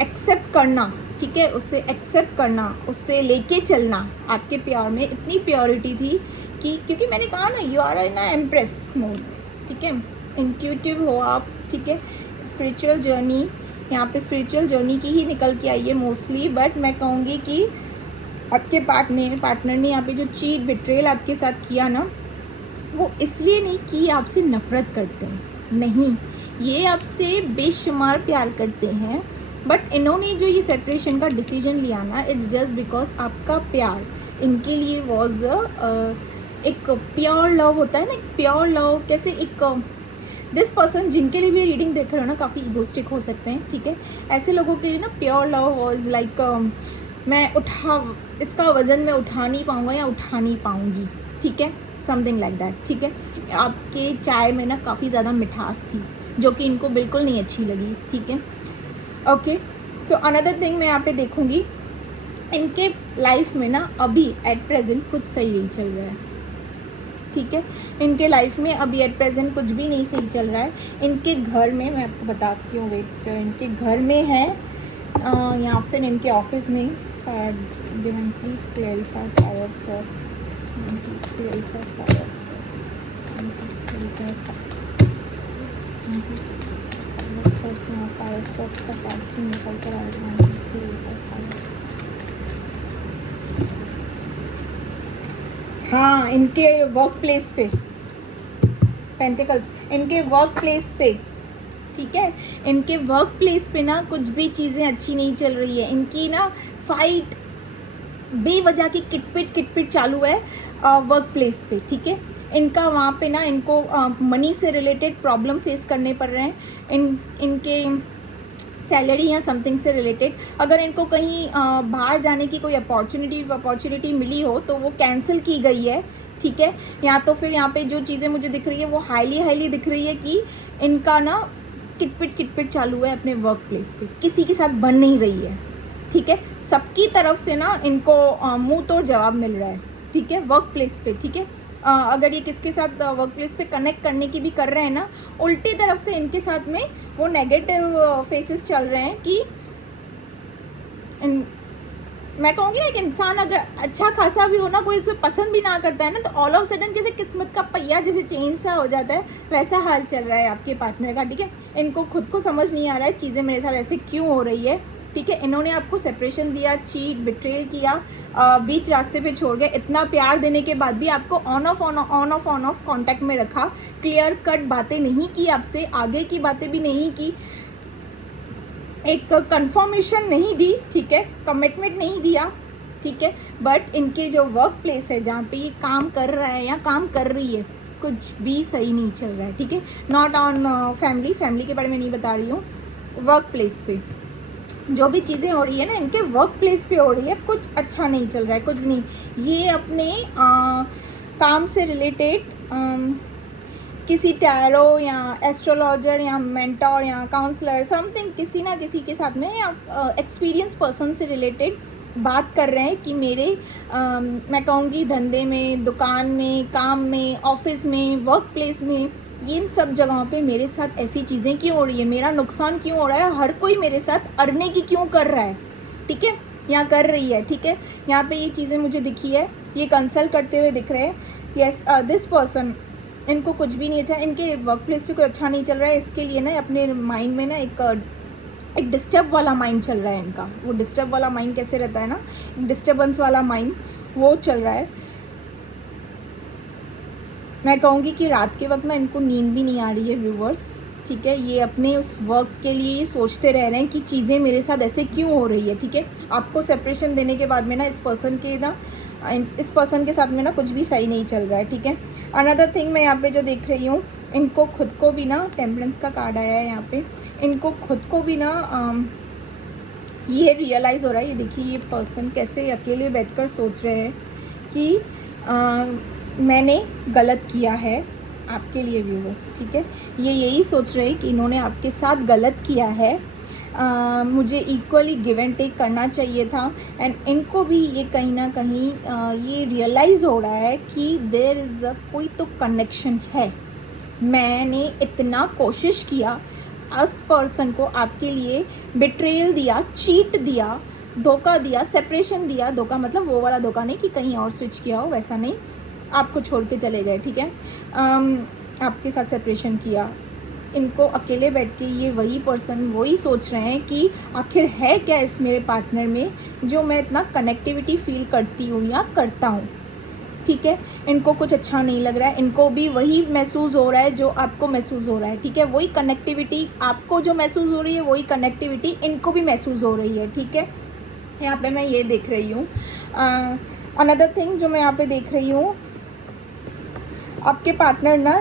एक्सेप्ट करना, ठीक है, उससे एक्सेप्ट करना, उससे लेके चलना, आपके प्यार में इतनी प्योरिटी थी कि, क्योंकि मैंने कहा ना, you are in Empress mode, ठीक है, इंट्यूटिव हो आप, ठीक है। स्पिरिचुअल जर्नी, यहाँ पे स्पिरिचुअल जर्नी की ही निकल के आई है मोस्टली, बट मैं कहूँगी कि आपके पार्टनर ने यहाँ पे जो चीट बिट्रेल आपके साथ किया ना, वो इसलिए नहीं कि आपसे नफ़रत करते हैं, नहीं, ये आपसे बेशुमार प्यार करते हैं, बट इन्होंने जो ये सेपरेशन का डिसीजन लिया ना, इट्स जस्ट बिकॉज आपका प्यार इनके लिए वॉज एक प्योर लव होता है ना, प्योर लव, कैसे एक दिस पर्सन, जिनके लिए भी रीडिंग देख रहे हो ना, काफ़ी इगोस्टिक हो सकते हैं, ठीक है। ऐसे लोगों के लिए ना प्योर लव वॉज लाइक मैं इसका वज़न मैं उठा नहीं पाऊँगा या उठा नहीं पाऊँगी, ठीक है, समथिंग लाइक दैट, ठीक है। आपके चाय में ना काफ़ी ज़्यादा मिठास थी, जो कि इनको बिल्कुल नहीं अच्छी लगी, ठीक है। ओके, सो अनदर थिंग मैं यहाँ पे देखूँगी, इनके लाइफ में ना अभी एट प्रेजेंट कुछ सही नहीं चल रहा है, ठीक है। इनके लाइफ में अभी एट प्रेजेंट कुछ भी नहीं सही चल रहा है। इनके घर में, मैं आपको बताती हूँ, वेट, इनके घर में है या फिर इनके ऑफिस में, divine please clarify five of swords, please clarify five of swords, please clarify five of swords, यहाँ फाइव ऑफ सॉर्ड्स का कार्ड निकल कर आएगा, please clarify five of swords. हाँ, इनके वर्क प्लेस पे पेंटिकल्स, इनके वर्क प्लेस पे, ठीक है, इनके वर्क प्लेस पे ना कुछ भी चीज़ें अच्छी नहीं चल रही है। इनकी ना फाइट, बेवजह की किटपिट चालू है वर्क प्लेस पे, ठीक है। इनका वहाँ पे ना, इनको मनी से रिलेटेड प्रॉब्लम फेस करने पड़ रहे हैं। इनके सैलरी या समथिंग से रिलेटेड। अगर इनको कहीं बाहर जाने की कोई अपॉर्चुनिटी मिली हो तो वो कैंसिल की गई है, ठीक है। या तो फिर यहाँ पे जो चीज़ें मुझे दिख रही है वो हाईली दिख रही है कि इनका ना किटपिट चालू है अपने वर्क प्लेस पे, किसी के साथ बन नहीं रही है, ठीक है। सबकी तरफ से ना इनको मुंह तोड़ जवाब मिल रहा है, ठीक है, वर्क प्लेस पे, ठीक है। अगर ये किसके साथ वर्क प्लेस पे कनेक्ट करने की भी कर रहे हैं ना, उल्टी तरफ से इनके साथ में वो नेगेटिव फेसेस चल रहे हैं कि मैं कहूँगी ना, एक इंसान अगर अच्छा खासा भी हो ना, कोई उसे पसंद भी ना करता है ना, तो ऑल ऑफ सडन जैसे किस्मत का पहिया जैसे चेंज सा हो जाता है, वैसा हाल चल रहा है आपके पार्टनर का, ठीक है। इनको खुद को समझ नहीं आ रहा है चीज़ें मेरे साथ ऐसे क्यों हो रही है, ठीक है। इन्होंने आपको सेपरेशन दिया, चीट बिट्रेल किया, बीच रास्ते पे छोड़ गए, इतना प्यार देने के बाद भी आपको ऑन ऑफ कांटेक्ट में रखा, क्लियर कट बातें नहीं की आपसे, आगे की बातें भी नहीं की, एक कंफर्मेशन नहीं दी, ठीक है, कमिटमेंट नहीं दिया, ठीक है। बट इनके जो वर्क प्लेस है जहाँ पे ये काम कर रहा है या काम कर रही है, कुछ भी सही नहीं चल रहा है, ठीक है। नॉट ऑन फैमिली के बारे में नहीं बता रही हूँ, वर्क प्लेस पे जो भी चीज़ें हो रही है ना, इनके वर्क प्लेस पे हो रही है, कुछ अच्छा नहीं चल रहा है, कुछ भी नहीं। ये अपने काम से रिलेटेड किसी टैरो या एस्ट्रोलॉजर या मेंटोर या काउंसलर समथिंग, किसी ना किसी के साथ में या एक्सपीरियंस पर्सन से रिलेटेड बात कर रहे हैं कि मेरे मैं कहूँगी धंधे में, दुकान में, काम में, ऑफिस में, वर्क प्लेस में, इन सब जगहों पे मेरे साथ ऐसी चीज़ें क्यों हो रही है, मेरा नुकसान क्यों हो रहा है, हर कोई मेरे साथ अड़ने की क्यों कर रहा है, ठीक है, यहाँ कर रही है, ठीक है। यहाँ पे ये चीज़ें मुझे दिखी है, ये कंसल्ट करते हुए दिख रहे हैं। यस, दिस पर्सन, इनको कुछ भी नहीं अच्छा, इनके वर्क प्लेस पे कोई अच्छा नहीं चल रहा है, इसके लिए ना अपने माइंड में ना एक डिस्टर्ब वाला माइंड चल रहा है इनका। वो डिस्टर्ब वाला माइंड कैसे रहता है ना, डिस्टर्बेंस वाला माइंड वो चल रहा है। मैं कहूँगी कि रात के वक्त ना इनको नींद भी नहीं आ रही है व्यूवर्स, ठीक है। ये अपने उस वर्क के लिए ये सोचते रह रहे हैं कि चीज़ें मेरे साथ ऐसे क्यों हो रही है, ठीक है। आपको सेपरेशन देने के बाद में ना इस पर्सन के साथ में ना कुछ भी सही नहीं चल रहा है, ठीक है। अनदर थिंग मैं यहाँ पे जो देख रही हूँ, इनको खुद को भी ना, टेम्परेंस का कार्ड आया है यहाँ पे, इनको खुद को भी ना ये रियलाइज़ हो रहा है। ये देखिए, ये पर्सन कैसे अकेले बैठकर सोच रहे हैं कि मैंने गलत किया है आपके लिए व्यूवर्स, ठीक है। ये यही सोच रहे हैं कि इन्होंने आपके साथ गलत किया है, मुझे इक्वली गिव एंड टेक करना चाहिए था। एंड इनको भी ये कहीं ना कहीं ये रियलाइज़ हो रहा है कि देयर इज़ अ कोई तो कनेक्शन है। मैंने इतना कोशिश किया, उस पर्सन को आपके लिए बिट्रेयल दिया, चीट दिया, धोखा दिया, सेपरेशन दिया। धोखा मतलब वो वाला धोखा नहीं कि कहीं और स्विच किया हो, वैसा नहीं, आपको छोड़ के चले गए, ठीक है। आपके साथ सेपरेशन किया। इनको अकेले बैठ के ये वही पर्सन वही सोच रहे हैं कि आखिर है क्या इस मेरे पार्टनर में जो मैं इतना कनेक्टिविटी फील करती हूँ या करता हूँ, ठीक है। इनको कुछ अच्छा नहीं लग रहा है, इनको भी वही महसूस हो रहा है जो आपको महसूस हो रहा है, ठीक है। वही कनेक्टिविटी आपको जो महसूस हो रही है, वही कनेक्टिविटी इनको भी महसूस हो रही है, ठीक है। यहाँ पे मैं ये देख रही हूँ। अनदर थिंग जो मैं यहाँ पे देख रही हूँ, आपके पार्टनर ना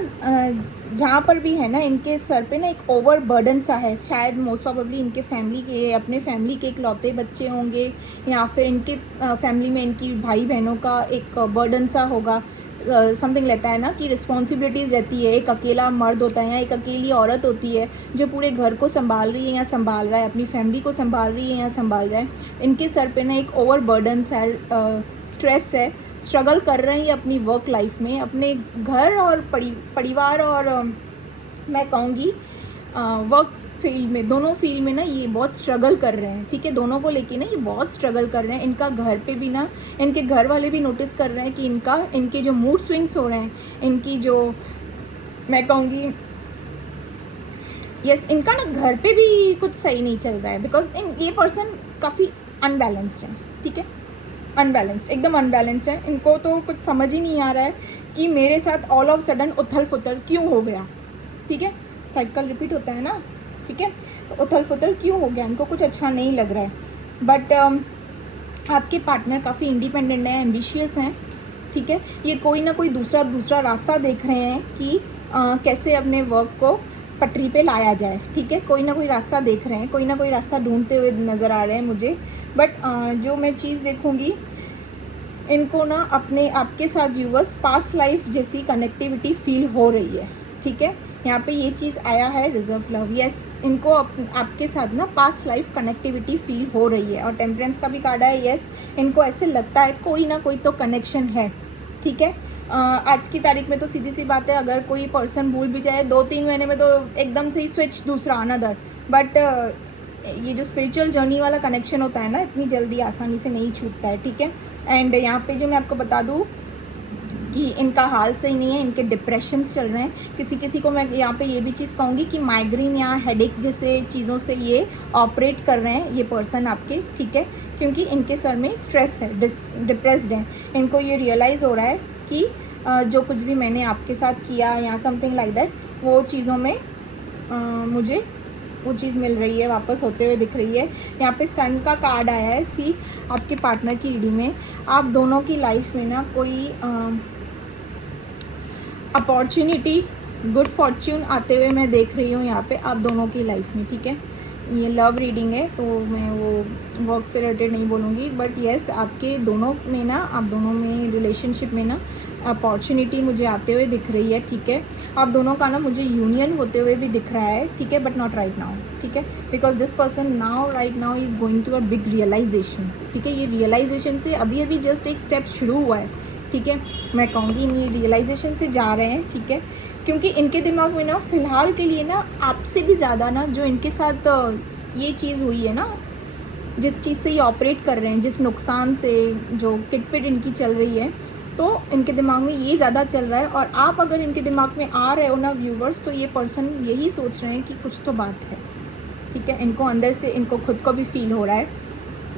जहाँ पर भी है ना, इनके सर पे ना एक ओवर बर्डन सा है। शायद मोस्ट प्रोबेबली इनके फैमिली के, अपने फैमिली के इकलौते बच्चे होंगे, या फिर इनके फैमिली में इनकी भाई बहनों का एक बर्डन सा होगा। समथिंग रहता है ना कि रिस्पॉन्सिबिलिटीज़ रहती है, एक अकेला मर्द होता है या एक अकेली औरत होती है जो पूरे घर को संभाल रही है या संभाल रहा है, अपनी फैमिली को संभाल रही है या संभाल रहा है। इनके सर पे ना एक ओवर बर्डन है, स्ट्रेस है, स्ट्रगल कर रहे हैं अपनी वर्क लाइफ में, अपने घर और परिवार और मैं कहूँगी वर्क फील्ड में, दोनों फील्ड में ना ये बहुत स्ट्रगल कर रहे हैं, ठीक है। दोनों को लेके ना ये बहुत स्ट्रगल कर रहे हैं। इनका घर पे भी ना, इनके घर वाले भी नोटिस कर रहे हैं कि इनके जो मूड स्विंग्स हो रहे हैं, इनकी जो मैं कहूँगी यस, इनका ना घर पे भी कुछ सही नहीं चल रहा है, बिकॉज ये पर्सन काफ़ी अनबैलेंस्ड है, ठीक है। अनबैलेंस्ड, एकदम अनबैलेंस्ड है। इनको तो कुछ समझ ही नहीं आ रहा है कि मेरे साथ ऑल ऑफ सडन उथल फुथल क्यों हो गया, ठीक है। साइकिल रिपीट होता है ना, ठीक है। तो उथल फुथल क्यों हो गया, इनको कुछ अच्छा नहीं लग रहा है। बट आपके पार्टनर काफ़ी इंडिपेंडेंट हैं, एम्बिशियस हैं, ठीक है। ये कोई ना कोई दूसरा रास्ता देख रहे हैं कि कैसे अपने वर्क को पटरी पे लाया जाए, ठीक है। कोई ना कोई रास्ता देख रहे हैं, कोई ना कोई रास्ता ढूंढते हुए नज़र आ रहे हैं मुझे। बट जो मैं चीज़ देखूँगी, इनको ना अपने आपके साथ व्यूवर्स पास्ट लाइफ जैसी कनेक्टिविटी फील हो रही है, ठीक है। यहाँ पे ये चीज़ आया है रिजर्व लव, यस, इनको आपके साथ ना पास्ट लाइफ कनेक्टिविटी फील हो रही है। और टेम्परेंस का भी कार्ड है, यस, इनको ऐसे लगता है कोई ना कोई तो कनेक्शन है, ठीक है। आज की तारीख में तो सीधी सी बात है, अगर कोई पर्सन भूल भी जाए 2-3 महीने में तो एकदम से ही स्विच दूसरा अनदर। बट ये जो स्पिरिचुअल जर्नी वाला कनेक्शन होता है ना, इतनी जल्दी आसानी से नहीं छूटता है, ठीक है। एंड यहाँ पे जो मैं आपको बता दूँ कि इनका हाल सही नहीं है, इनके डिप्रेशंस चल रहे हैं। किसी किसी को मैं यहाँ पे ये भी चीज़ कहूँगी कि माइग्रेन या हेडेक जैसे चीज़ों से ये ऑपरेट कर रहे हैं, ये पर्सन आपके, ठीक है। क्योंकि इनके सर में स्ट्रेस है, डिप्रेस्ड है। इनको ये रियलाइज़ हो रहा है कि जो कुछ भी मैंने आपके साथ किया या समथिंग लाइक दैट, वो चीज़ों में मुझे वो चीज़ मिल रही है, वापस होते हुए दिख रही है। यहाँ पे सन का कार्ड आया है। सी, आपके पार्टनर की रीडिंग में आप दोनों की लाइफ में ना कोई अपॉर्चुनिटी, गुड फॉर्च्यून आते हुए मैं देख रही हूँ यहाँ पे आप दोनों की लाइफ में, ठीक है। ये लव रीडिंग है तो मैं वो वर्क से रिलेटेड नहीं बोलूँगी, बट येस, आपके दोनों में ना, आप दोनों में रिलेशनशिप में ना अपॉर्चुनिटी मुझे आते हुए दिख रही है, ठीक है। आप दोनों का ना मुझे यूनियन होते हुए भी दिख रहा है, ठीक है, बट नॉट राइट नाउ, ठीक है। Because this person now right now is going to a big realisation, ठीक है। ये रियलाइजेशन से अभी अभी जस्ट एक स्टेप शुरू हुआ है, ठीक है। मैं कहूँगी ये रियलाइजेशन से जा रहे हैं, ठीक है। क्योंकि इनके दिमाग में ना फ़िलहाल के लिए ना आपसे भी ज़्यादा ना, जो इनके साथ ये चीज़ हुई है ना, जिस चीज़ से ये ऑपरेट कर रहे हैं, जिस नुकसान से जो किटपिट इनकी चल रही है, तो इनके दिमाग में ये ज़्यादा चल रहा है। और आप अगर इनके दिमाग में आ रहे हो ना व्यूवर्स, तो ये पर्सन यही सोच रहे हैं कि कुछ तो बात है, ठीक है। इनको अंदर से, इनको खुद को भी फील हो रहा है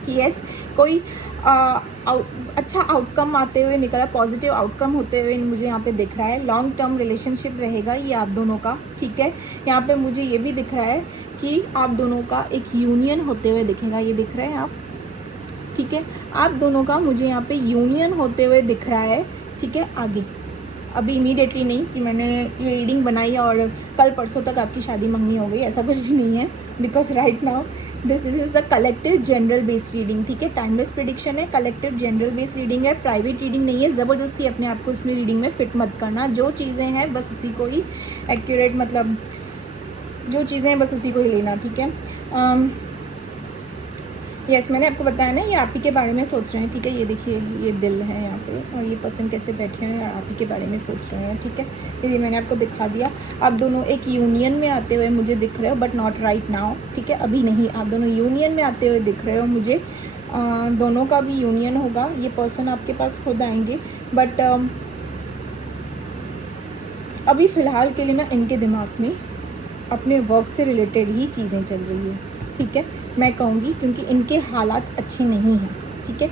कि यस, कोई अच्छा आउटकम आते हुए निकला, पॉजिटिव आउटकम होते हुए मुझे यहाँ पे दिख रहा है। लॉन्ग टर्म रिलेशनशिप रहेगा ये आप दोनों का, ठीक है। यहाँ पे मुझे ये भी दिख रहा है कि आप दोनों का एक यूनियन होते हुए दिखेगा, ये दिख रहे हैं आप, ठीक है। आप दोनों का मुझे यहाँ पे यूनियन होते हुए दिख रहा है, ठीक है। आगे अभी इमीडिएटली नहीं कि मैंने ये रीडिंग बनाई और कल परसों तक आपकी शादी मंगनी हो गई, ऐसा कुछ भी नहीं है। Because right now this is the collective general based reading, ठीक है। टाइमलेस प्रेडिक्शन है, कलेक्टिव जनरल बेस्ड रीडिंग है, प्राइवेट रीडिंग नहीं है। ज़बरदस्ती अपने आप को इसमें रीडिंग में फिट मत करना। जो चीज़ें हैं बस उसी को ही एक्यूरेट, मतलब जो चीज़ें हैं बस उसी को ही लेना, ठीक है। यस, मैंने आपको बताया ना, ये आप ही के बारे में सोच रहे हैं, ठीक है। ये देखिए, ये दिल है यहाँ पे और ये पर्सन कैसे बैठे हैं, आप ही के बारे में सोच रहे हैं, ठीक है। ये भी मैंने आपको दिखा दिया। आप दोनों एक यूनियन में आते हुए मुझे दिख रहे हो, बट नॉट राइट नाउ, ठीक है, अभी नहीं। आप दोनों यूनियन में आते हुए दिख रहे हो मुझे। दोनों का भी यूनियन होगा। ये पर्सन आपके पास खुद आएंगे, बट अभी फ़िलहाल के लिए ना इनके दिमाग में अपने वर्क से रिलेटेड ही चीज़ें चल रही है, ठीक है। मैं कहूँगी क्योंकि इनके हालात अच्छे नहीं हैं, ठीक है।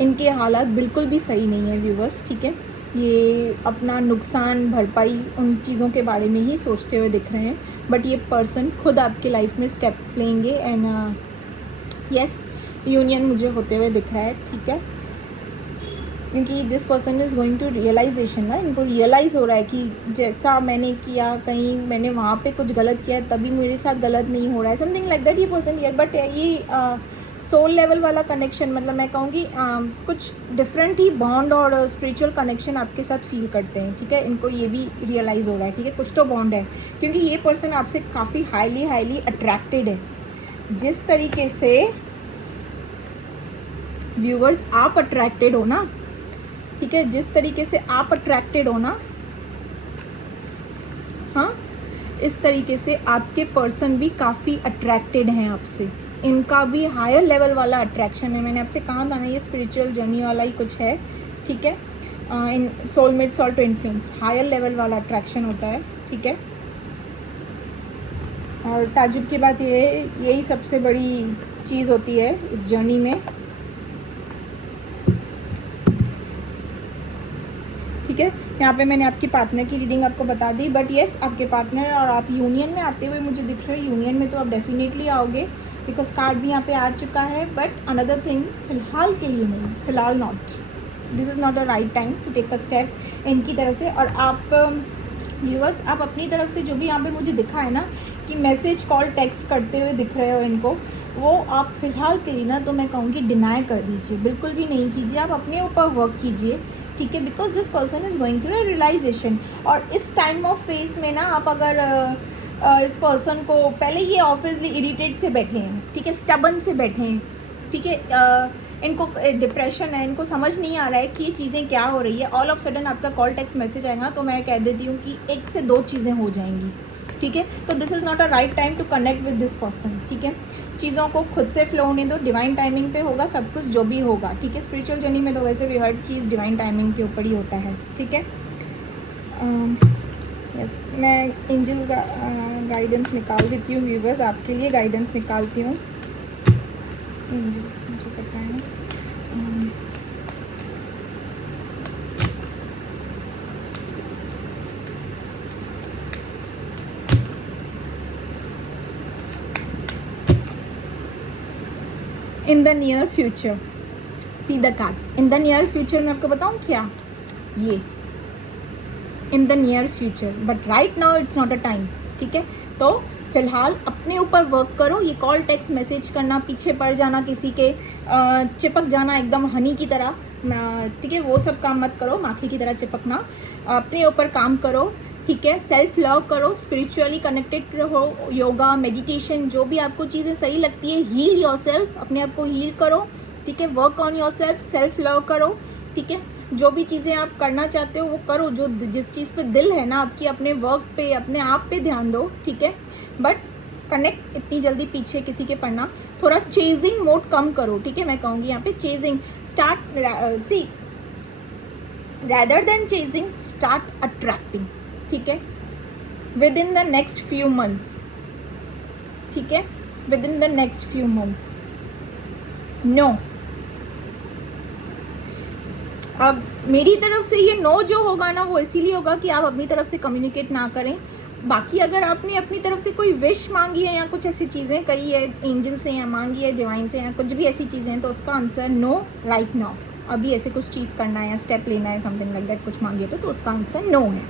इनके हालात बिल्कुल भी सही नहीं है व्यूवर्स, ठीक है। ये अपना नुकसान भरपाई उन चीज़ों के बारे में ही सोचते हुए दिख रहे हैं, बट ये पर्सन खुद आपके लाइफ में स्टेप लेंगे। एंड यस, यूनियन मुझे होते हुए दिख रहा है, ठीक है। क्योंकि this person is going to realisation ना, इनको रियलाइज़ हो रहा है कि जैसा मैंने किया, कहीं मैंने वहाँ पे कुछ गलत किया है तभी मेरे साथ गलत नहीं हो रहा है, समथिंग लाइक दैट। ये पर्सन यार, बट ये सोल लेवल वाला कनेक्शन, मतलब मैं कहूँगी कुछ डिफरेंट ही बॉन्ड और स्पिरिचुअल कनेक्शन आपके साथ फील करते हैं, ठीक है। इनको ये भी रियलाइज़ हो रहा है, ठीक है, कुछ तो बॉन्ड है। क्योंकि ये पर्सन आपसे काफ़ी हाईली अट्रैक्टेड है। जिस तरीके से व्यूवर्स आप अट्रैक्टेड हो ना, ठीक है, जिस तरीके से आप अट्रैक्टेड हो ना, हाँ, इस तरीके से आपके पर्सन भी काफ़ी अट्रैक्टेड हैं आपसे। इनका भी हायर लेवल वाला अट्रैक्शन है। मैंने आपसे कहा था ना, ये स्पिरिचुअल जर्नी वाला ही कुछ है, ठीक है। इन सोलमेट्स और ट्विन फ्लेम्स हायर लेवल वाला अट्रैक्शन होता है, ठीक है। और ताजुब की बात ये है, यही सबसे बड़ी चीज़ होती है इस जर्नी में, ठीक है। यहाँ पे मैंने आपकी पार्टनर की रीडिंग आपको बता दी, बट येस, आपके पार्टनर और आप यूनियन में आते हुए मुझे दिख रहे हो। यूनियन में तो आप डेफिनेटली आओगे, बिकॉज कार्ड भी यहाँ पे आ चुका है। बट अनदर थिंग, फ़िलहाल के लिए नहीं, फ़िलहाल not, this is not the right time to take a step इनकी तरफ से। और आप व्यूअर्स, आप अपनी तरफ से जो भी यहाँ पे मुझे दिखा है ना कि मैसेज कॉल टेक्स्ट करते हुए दिख रहे हो इनको, वो आप फ़िलहाल के लिए ना तो मैं कहूँगी डिनाई कर दीजिए, बिल्कुल भी नहीं कीजिए, आप अपने ऊपर वर्क कीजिए, ठीक है। Because this person is going through a realisation. और इस टाइम ऑफ फेस में ना आप अगर इस पर्सन को पहले ये ऑब्वियसली इरिटेट से बैठे हैं, ठीक है, स्टबन से बैठे हैं, ठीक है, इनको डिप्रेशन है, इनको समझ नहीं आ रहा है कि ये चीज़ें क्या हो रही है। ऑल ऑफ सडन आपका कॉल टेक्स्ट मैसेज आएगा तो मैं कह देती हूँ कि 1 से 2 चीज़ें हो जाएंगी, ठीक है। तो this is not a right time to connect with this person, ठीक है। चीज़ों को खुद से फ्लो होने दो, डिवाइन टाइमिंग पे होगा सब कुछ जो भी होगा, ठीक है। स्पिरिचुअल जर्नी में तो वैसे भी हर चीज़ डिवाइन टाइमिंग के ऊपर ही होता है, ठीक है। यस, मैं एंजल गाइडेंस निकाल देती हूँ व्यूवर्स, आपके लिए गाइडेंस निकालती हूँ। एंजल्स मुझे पता है। In the near future, see the card. In the near future मैं आपको बताऊँ क्या, ये in the near future, but right now it's not a time, ठीक है। तो फिलहाल अपने ऊपर वर्क करो। ये कॉल टेक्स्ट मैसेज करना, पीछे पड़ जाना किसी के, चिपक जाना एकदम हनी की तरह, ठीक है, वो सब काम मत करो, माखी की तरह चिपकना। अपने ऊपर काम करो, ठीक है। सेल्फ लव करो, स्पिरिचुअली कनेक्टेड रहो, योगा, मेडिटेशन, जो भी आपको चीज़ें सही लगती है, हील योरसेल्फ, अपने आप को हील करो, ठीक है। Work on yourself, self love करो, ठीक है। जो भी चीज़ें आप करना चाहते हो वो करो, जो जिस चीज़ पे दिल है ना आपकी, अपने वर्क पे, अपने आप पे ध्यान दो, ठीक है। बट कनेक्ट इतनी जल्दी पीछे किसी के पड़ना, थोड़ा चेजिंग मोड कम करो, ठीक है। मैं कहूँगी यहाँ पे chasing start, see rather than chasing start attracting, ठीक है, within the next few months, ठीक है, within the next few months. No, अब मेरी तरफ से ये नो जो होगा ना वो इसीलिए होगा कि आप अपनी तरफ से कम्युनिकेट ना करें। बाकी अगर आपने अपनी तरफ से कोई विश मांगी है या कुछ ऐसी चीज़ें करी है एंजल से या मांगी है डिवाइन से या कुछ भी ऐसी चीज़ें हैं, तो उसका आंसर नो राइट नाउ। अभी ऐसे कुछ चीज़ करना है या स्टेप लेना है, समथिंग लाइक दैट, कुछ मांगी तो उसका आंसर नो है,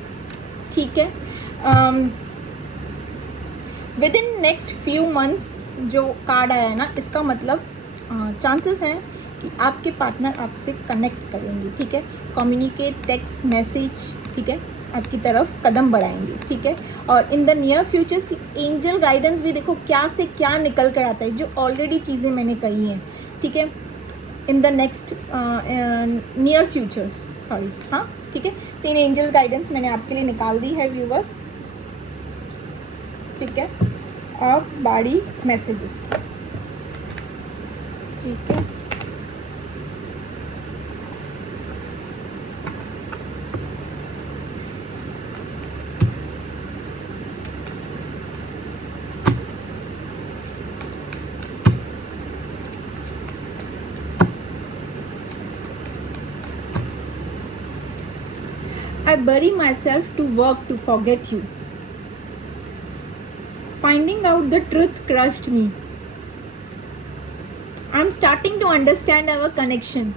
ठीक है। With in next few months जो कार्ड आया है ना, इसका मतलब चांसेस हैं कि आपके पार्टनर आपसे कनेक्ट करेंगे, ठीक है। कम्युनिकेट, टेक्स्ट मैसेज, ठीक है, आपकी तरफ कदम बढ़ाएंगे, ठीक है। और in the near future angel guidance भी देखो क्या से क्या निकल कर आता है, जो ऑलरेडी चीज़ें मैंने कही हैं, ठीक है। इन the next near future, sorry, हाँ, ठीक है। 3 एंजल गाइडेंस मैंने आपके लिए निकाल दी है व्यूवर्स, ठीक है। अब बारी मैसेजेस, ठीक है। I bury myself to work to forget you. Finding out the truth crushed me. I'm starting to understand our connection.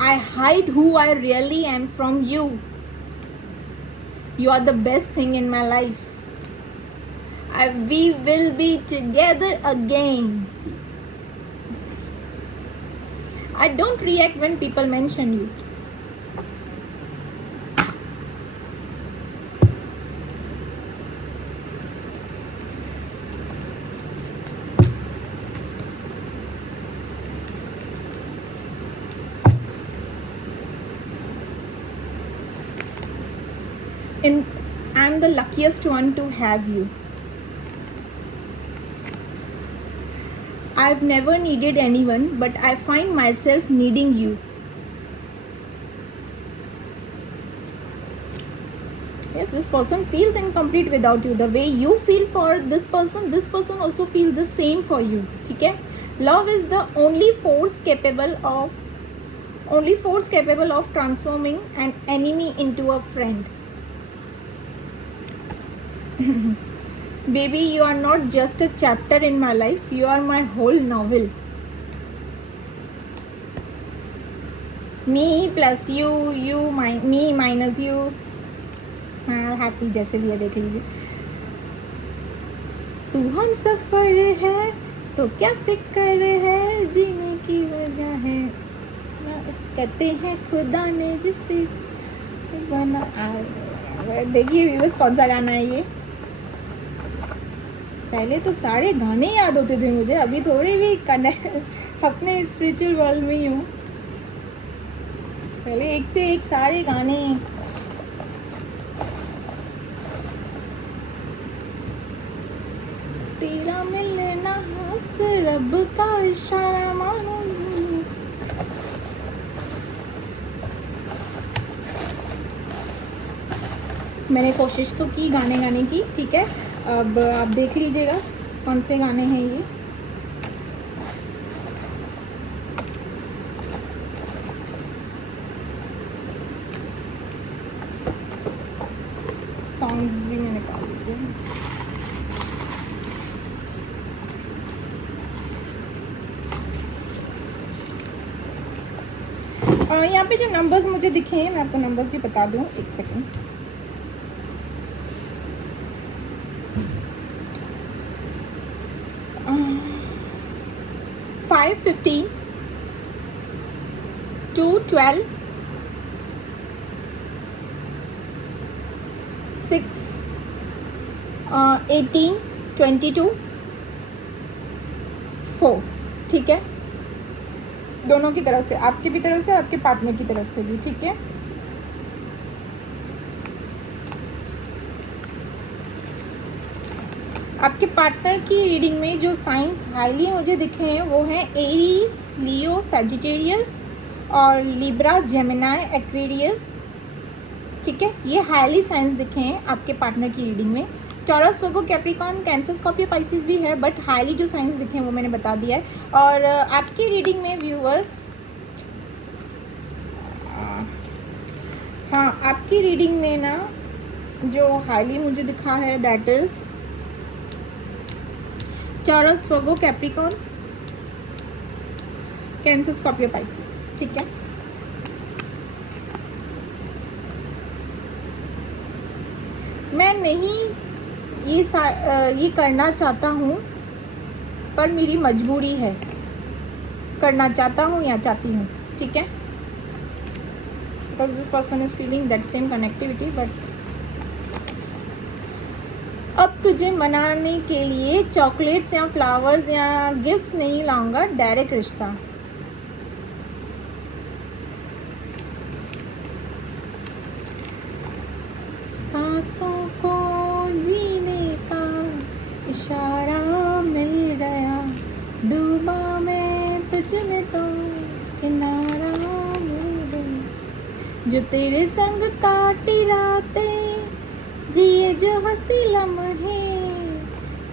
I hide who I really am from you. You are the best thing in my life. We will be together again. I don't react when people mention you. I'm the luckiest one to have you. I've never needed anyone, but I find myself needing you. Yes, this person feels incomplete without you. The way you feel for this person also feels the same for you, ठीक है। Love is the only force capable of transforming an enemy into a friend. Baby, you are not just a chapter in my life, you are my whole novel. Me plus you, you me minus you, smile happy, जैसे भी है देख लीजिए। तू हम सफ़र है तो क्या फिक्र है, जीने की वजह है कहते हैं खुदा ने जिसे बना। देखिए व्यूअर्स कौन सा गाना है ये। पहले तो सारे गाने याद होते थे मुझे, अभी थोड़ी भी कनेक्ट अपने स्पिरिचुअल वर्ल्ड में ही हूँ। पहले एक से एक सारे गाने। तेरा मिलना उस रब का इशारा मानो। मैंने कोशिश तो की गाने गाने की, ठीक है। अब आप देख लीजिएगा कौन से गाने हैं ये। सॉन्ग्स भी मैंने निकाल दिए हैं। यहाँ पे जो नंबर्स मुझे दिखे हैं मैं आपको नंबर्स भी बता दूँ, एक सेकेंड। फाइव 15 2 12 6 18 22 4, ठीक है। दोनों की तरफ से, आपकी भी तरफ से और आपके पार्टनर की तरफ से भी, ठीक है। आपके पार्टनर की रीडिंग में जो साइंस हाईली मुझे दिखे हैं वो हैं एरीज, लियो, सजिटेरियस और लिब्रा, जेमिनाई, एक्वेरियस, ठीक है। ये हाईली साइंस दिखे हैं आपके पार्टनर की रीडिंग में। Taurus, Virgo, Capricorn, cancer, Scorpio, Pisces भी है, बट हाईली जो साइंस दिखे हैं वो मैंने बता दिया है। और आपकी रीडिंग में व्यूअर्स, हाँ आपकी रीडिंग में ना जो हाईली मुझे दिखा है that is taurus, Virgo, Capricorn, cancer, Scorpio, Pisces, ठीक है। मैं नहीं ये करना चाहता हूँ पर मेरी मजबूरी है, करना चाहता हूँ या चाहती हूँ, ठीक है। Because this person is feeling that same connectivity, but अब तुझे मनाने के लिए चॉकलेट्स या फ्लावर्स या गिफ्ट्स नहीं लाऊंगा, डायरेक्ट रिश्ता। सांसों को जीने का इशारा मिल गया, डूबा मैं तुझ में तो किनारा मिल गया, जो तेरे संग काटी रातें, जिए जो हंसी लम्हे,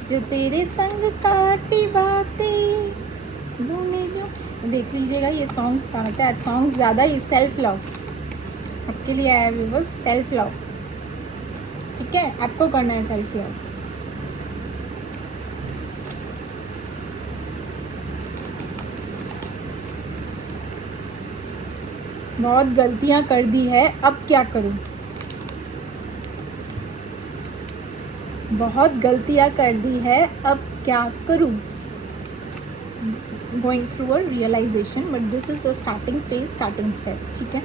जो तेरे संग काटी बातें, भूले जो। देख लीजिएगा ये सॉन्ग्स लगता है सॉन्ग्स ज़्यादा ही सेल्फ लव आपके लिए आया व्यूअर्स, सेल्फ लव, ठीक है। आपको करना है सेल्फ लव। बहुत गलतियां कर दी है, अब क्या करूं। बहुत गलतियां कर दी है, अब क्या करूं। Going through a realisation, but this is a starting phase, starting step, ठीक है।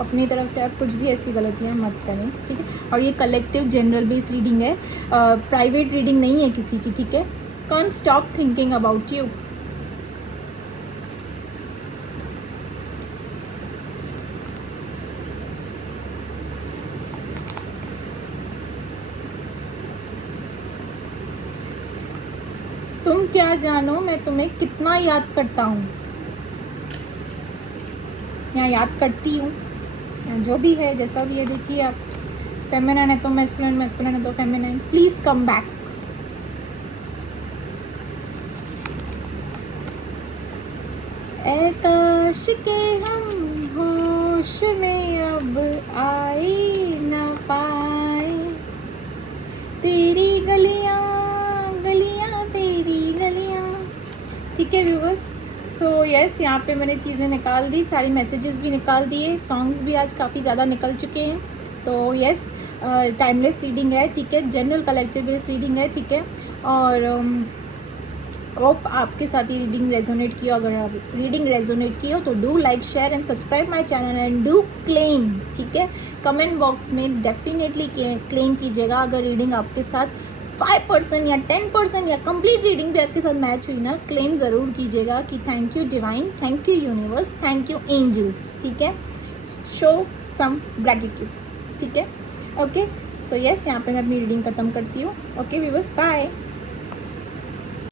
अपनी तरफ से आप कुछ भी ऐसी गलतियां मत करें, ठीक है। और ये कलेक्टिव जनरल बेस रीडिंग है, प्राइवेट रीडिंग नहीं है किसी की, ठीक है। Can't stop thinking about you. तुम क्या जानो मैं तुम्हें कितना याद करता हूँ, या याद करती हूँ, जो भी है जैसा भी है। देखिए आप फेमिनाइन है तो मैस्कुलिन, मैस्कुलिन है तो फेमिनाइन, प्लीज़ कम बैक। ऐ काश के हम होश में अब आए न पाए, तेरी गलियाँ गलियाँ तेरी गलियाँ, ठीक है व्यूवर्स। सो यस, यहाँ पे मैंने चीज़ें निकाल दी, सारी मैसेजेस भी निकाल दिए, सॉन्ग्स भी आज काफ़ी ज़्यादा निकल चुके हैं। तो यस, टाइमलेस रीडिंग है, ठीक है, जनरल कलेक्टिव बेस्ड रीडिंग है, ठीक है। और होप आपके साथ ही रीडिंग रेजोनेट किया। अगर आप रीडिंग रेजोनेट की हो तो do like, share and subscribe my channel and do claim, ठीक है। कमेंट बॉक्स में डेफिनेटली क्लेम कीजिएगा अगर रीडिंग आपके साथ 5% या 10% या कंप्लीट रीडिंग भी आपके साथ मैच हुई ना, क्लेम ज़रूर कीजिएगा कि thank you divine, thank you universe, thank you angels, ठीक है। शो सम ग्रैटिट्यूड, ठीक है। ओके, सो यस, यहाँ पे मैं अपनी रीडिंग ख़त्म करती हूँ। Okay viewers, bye.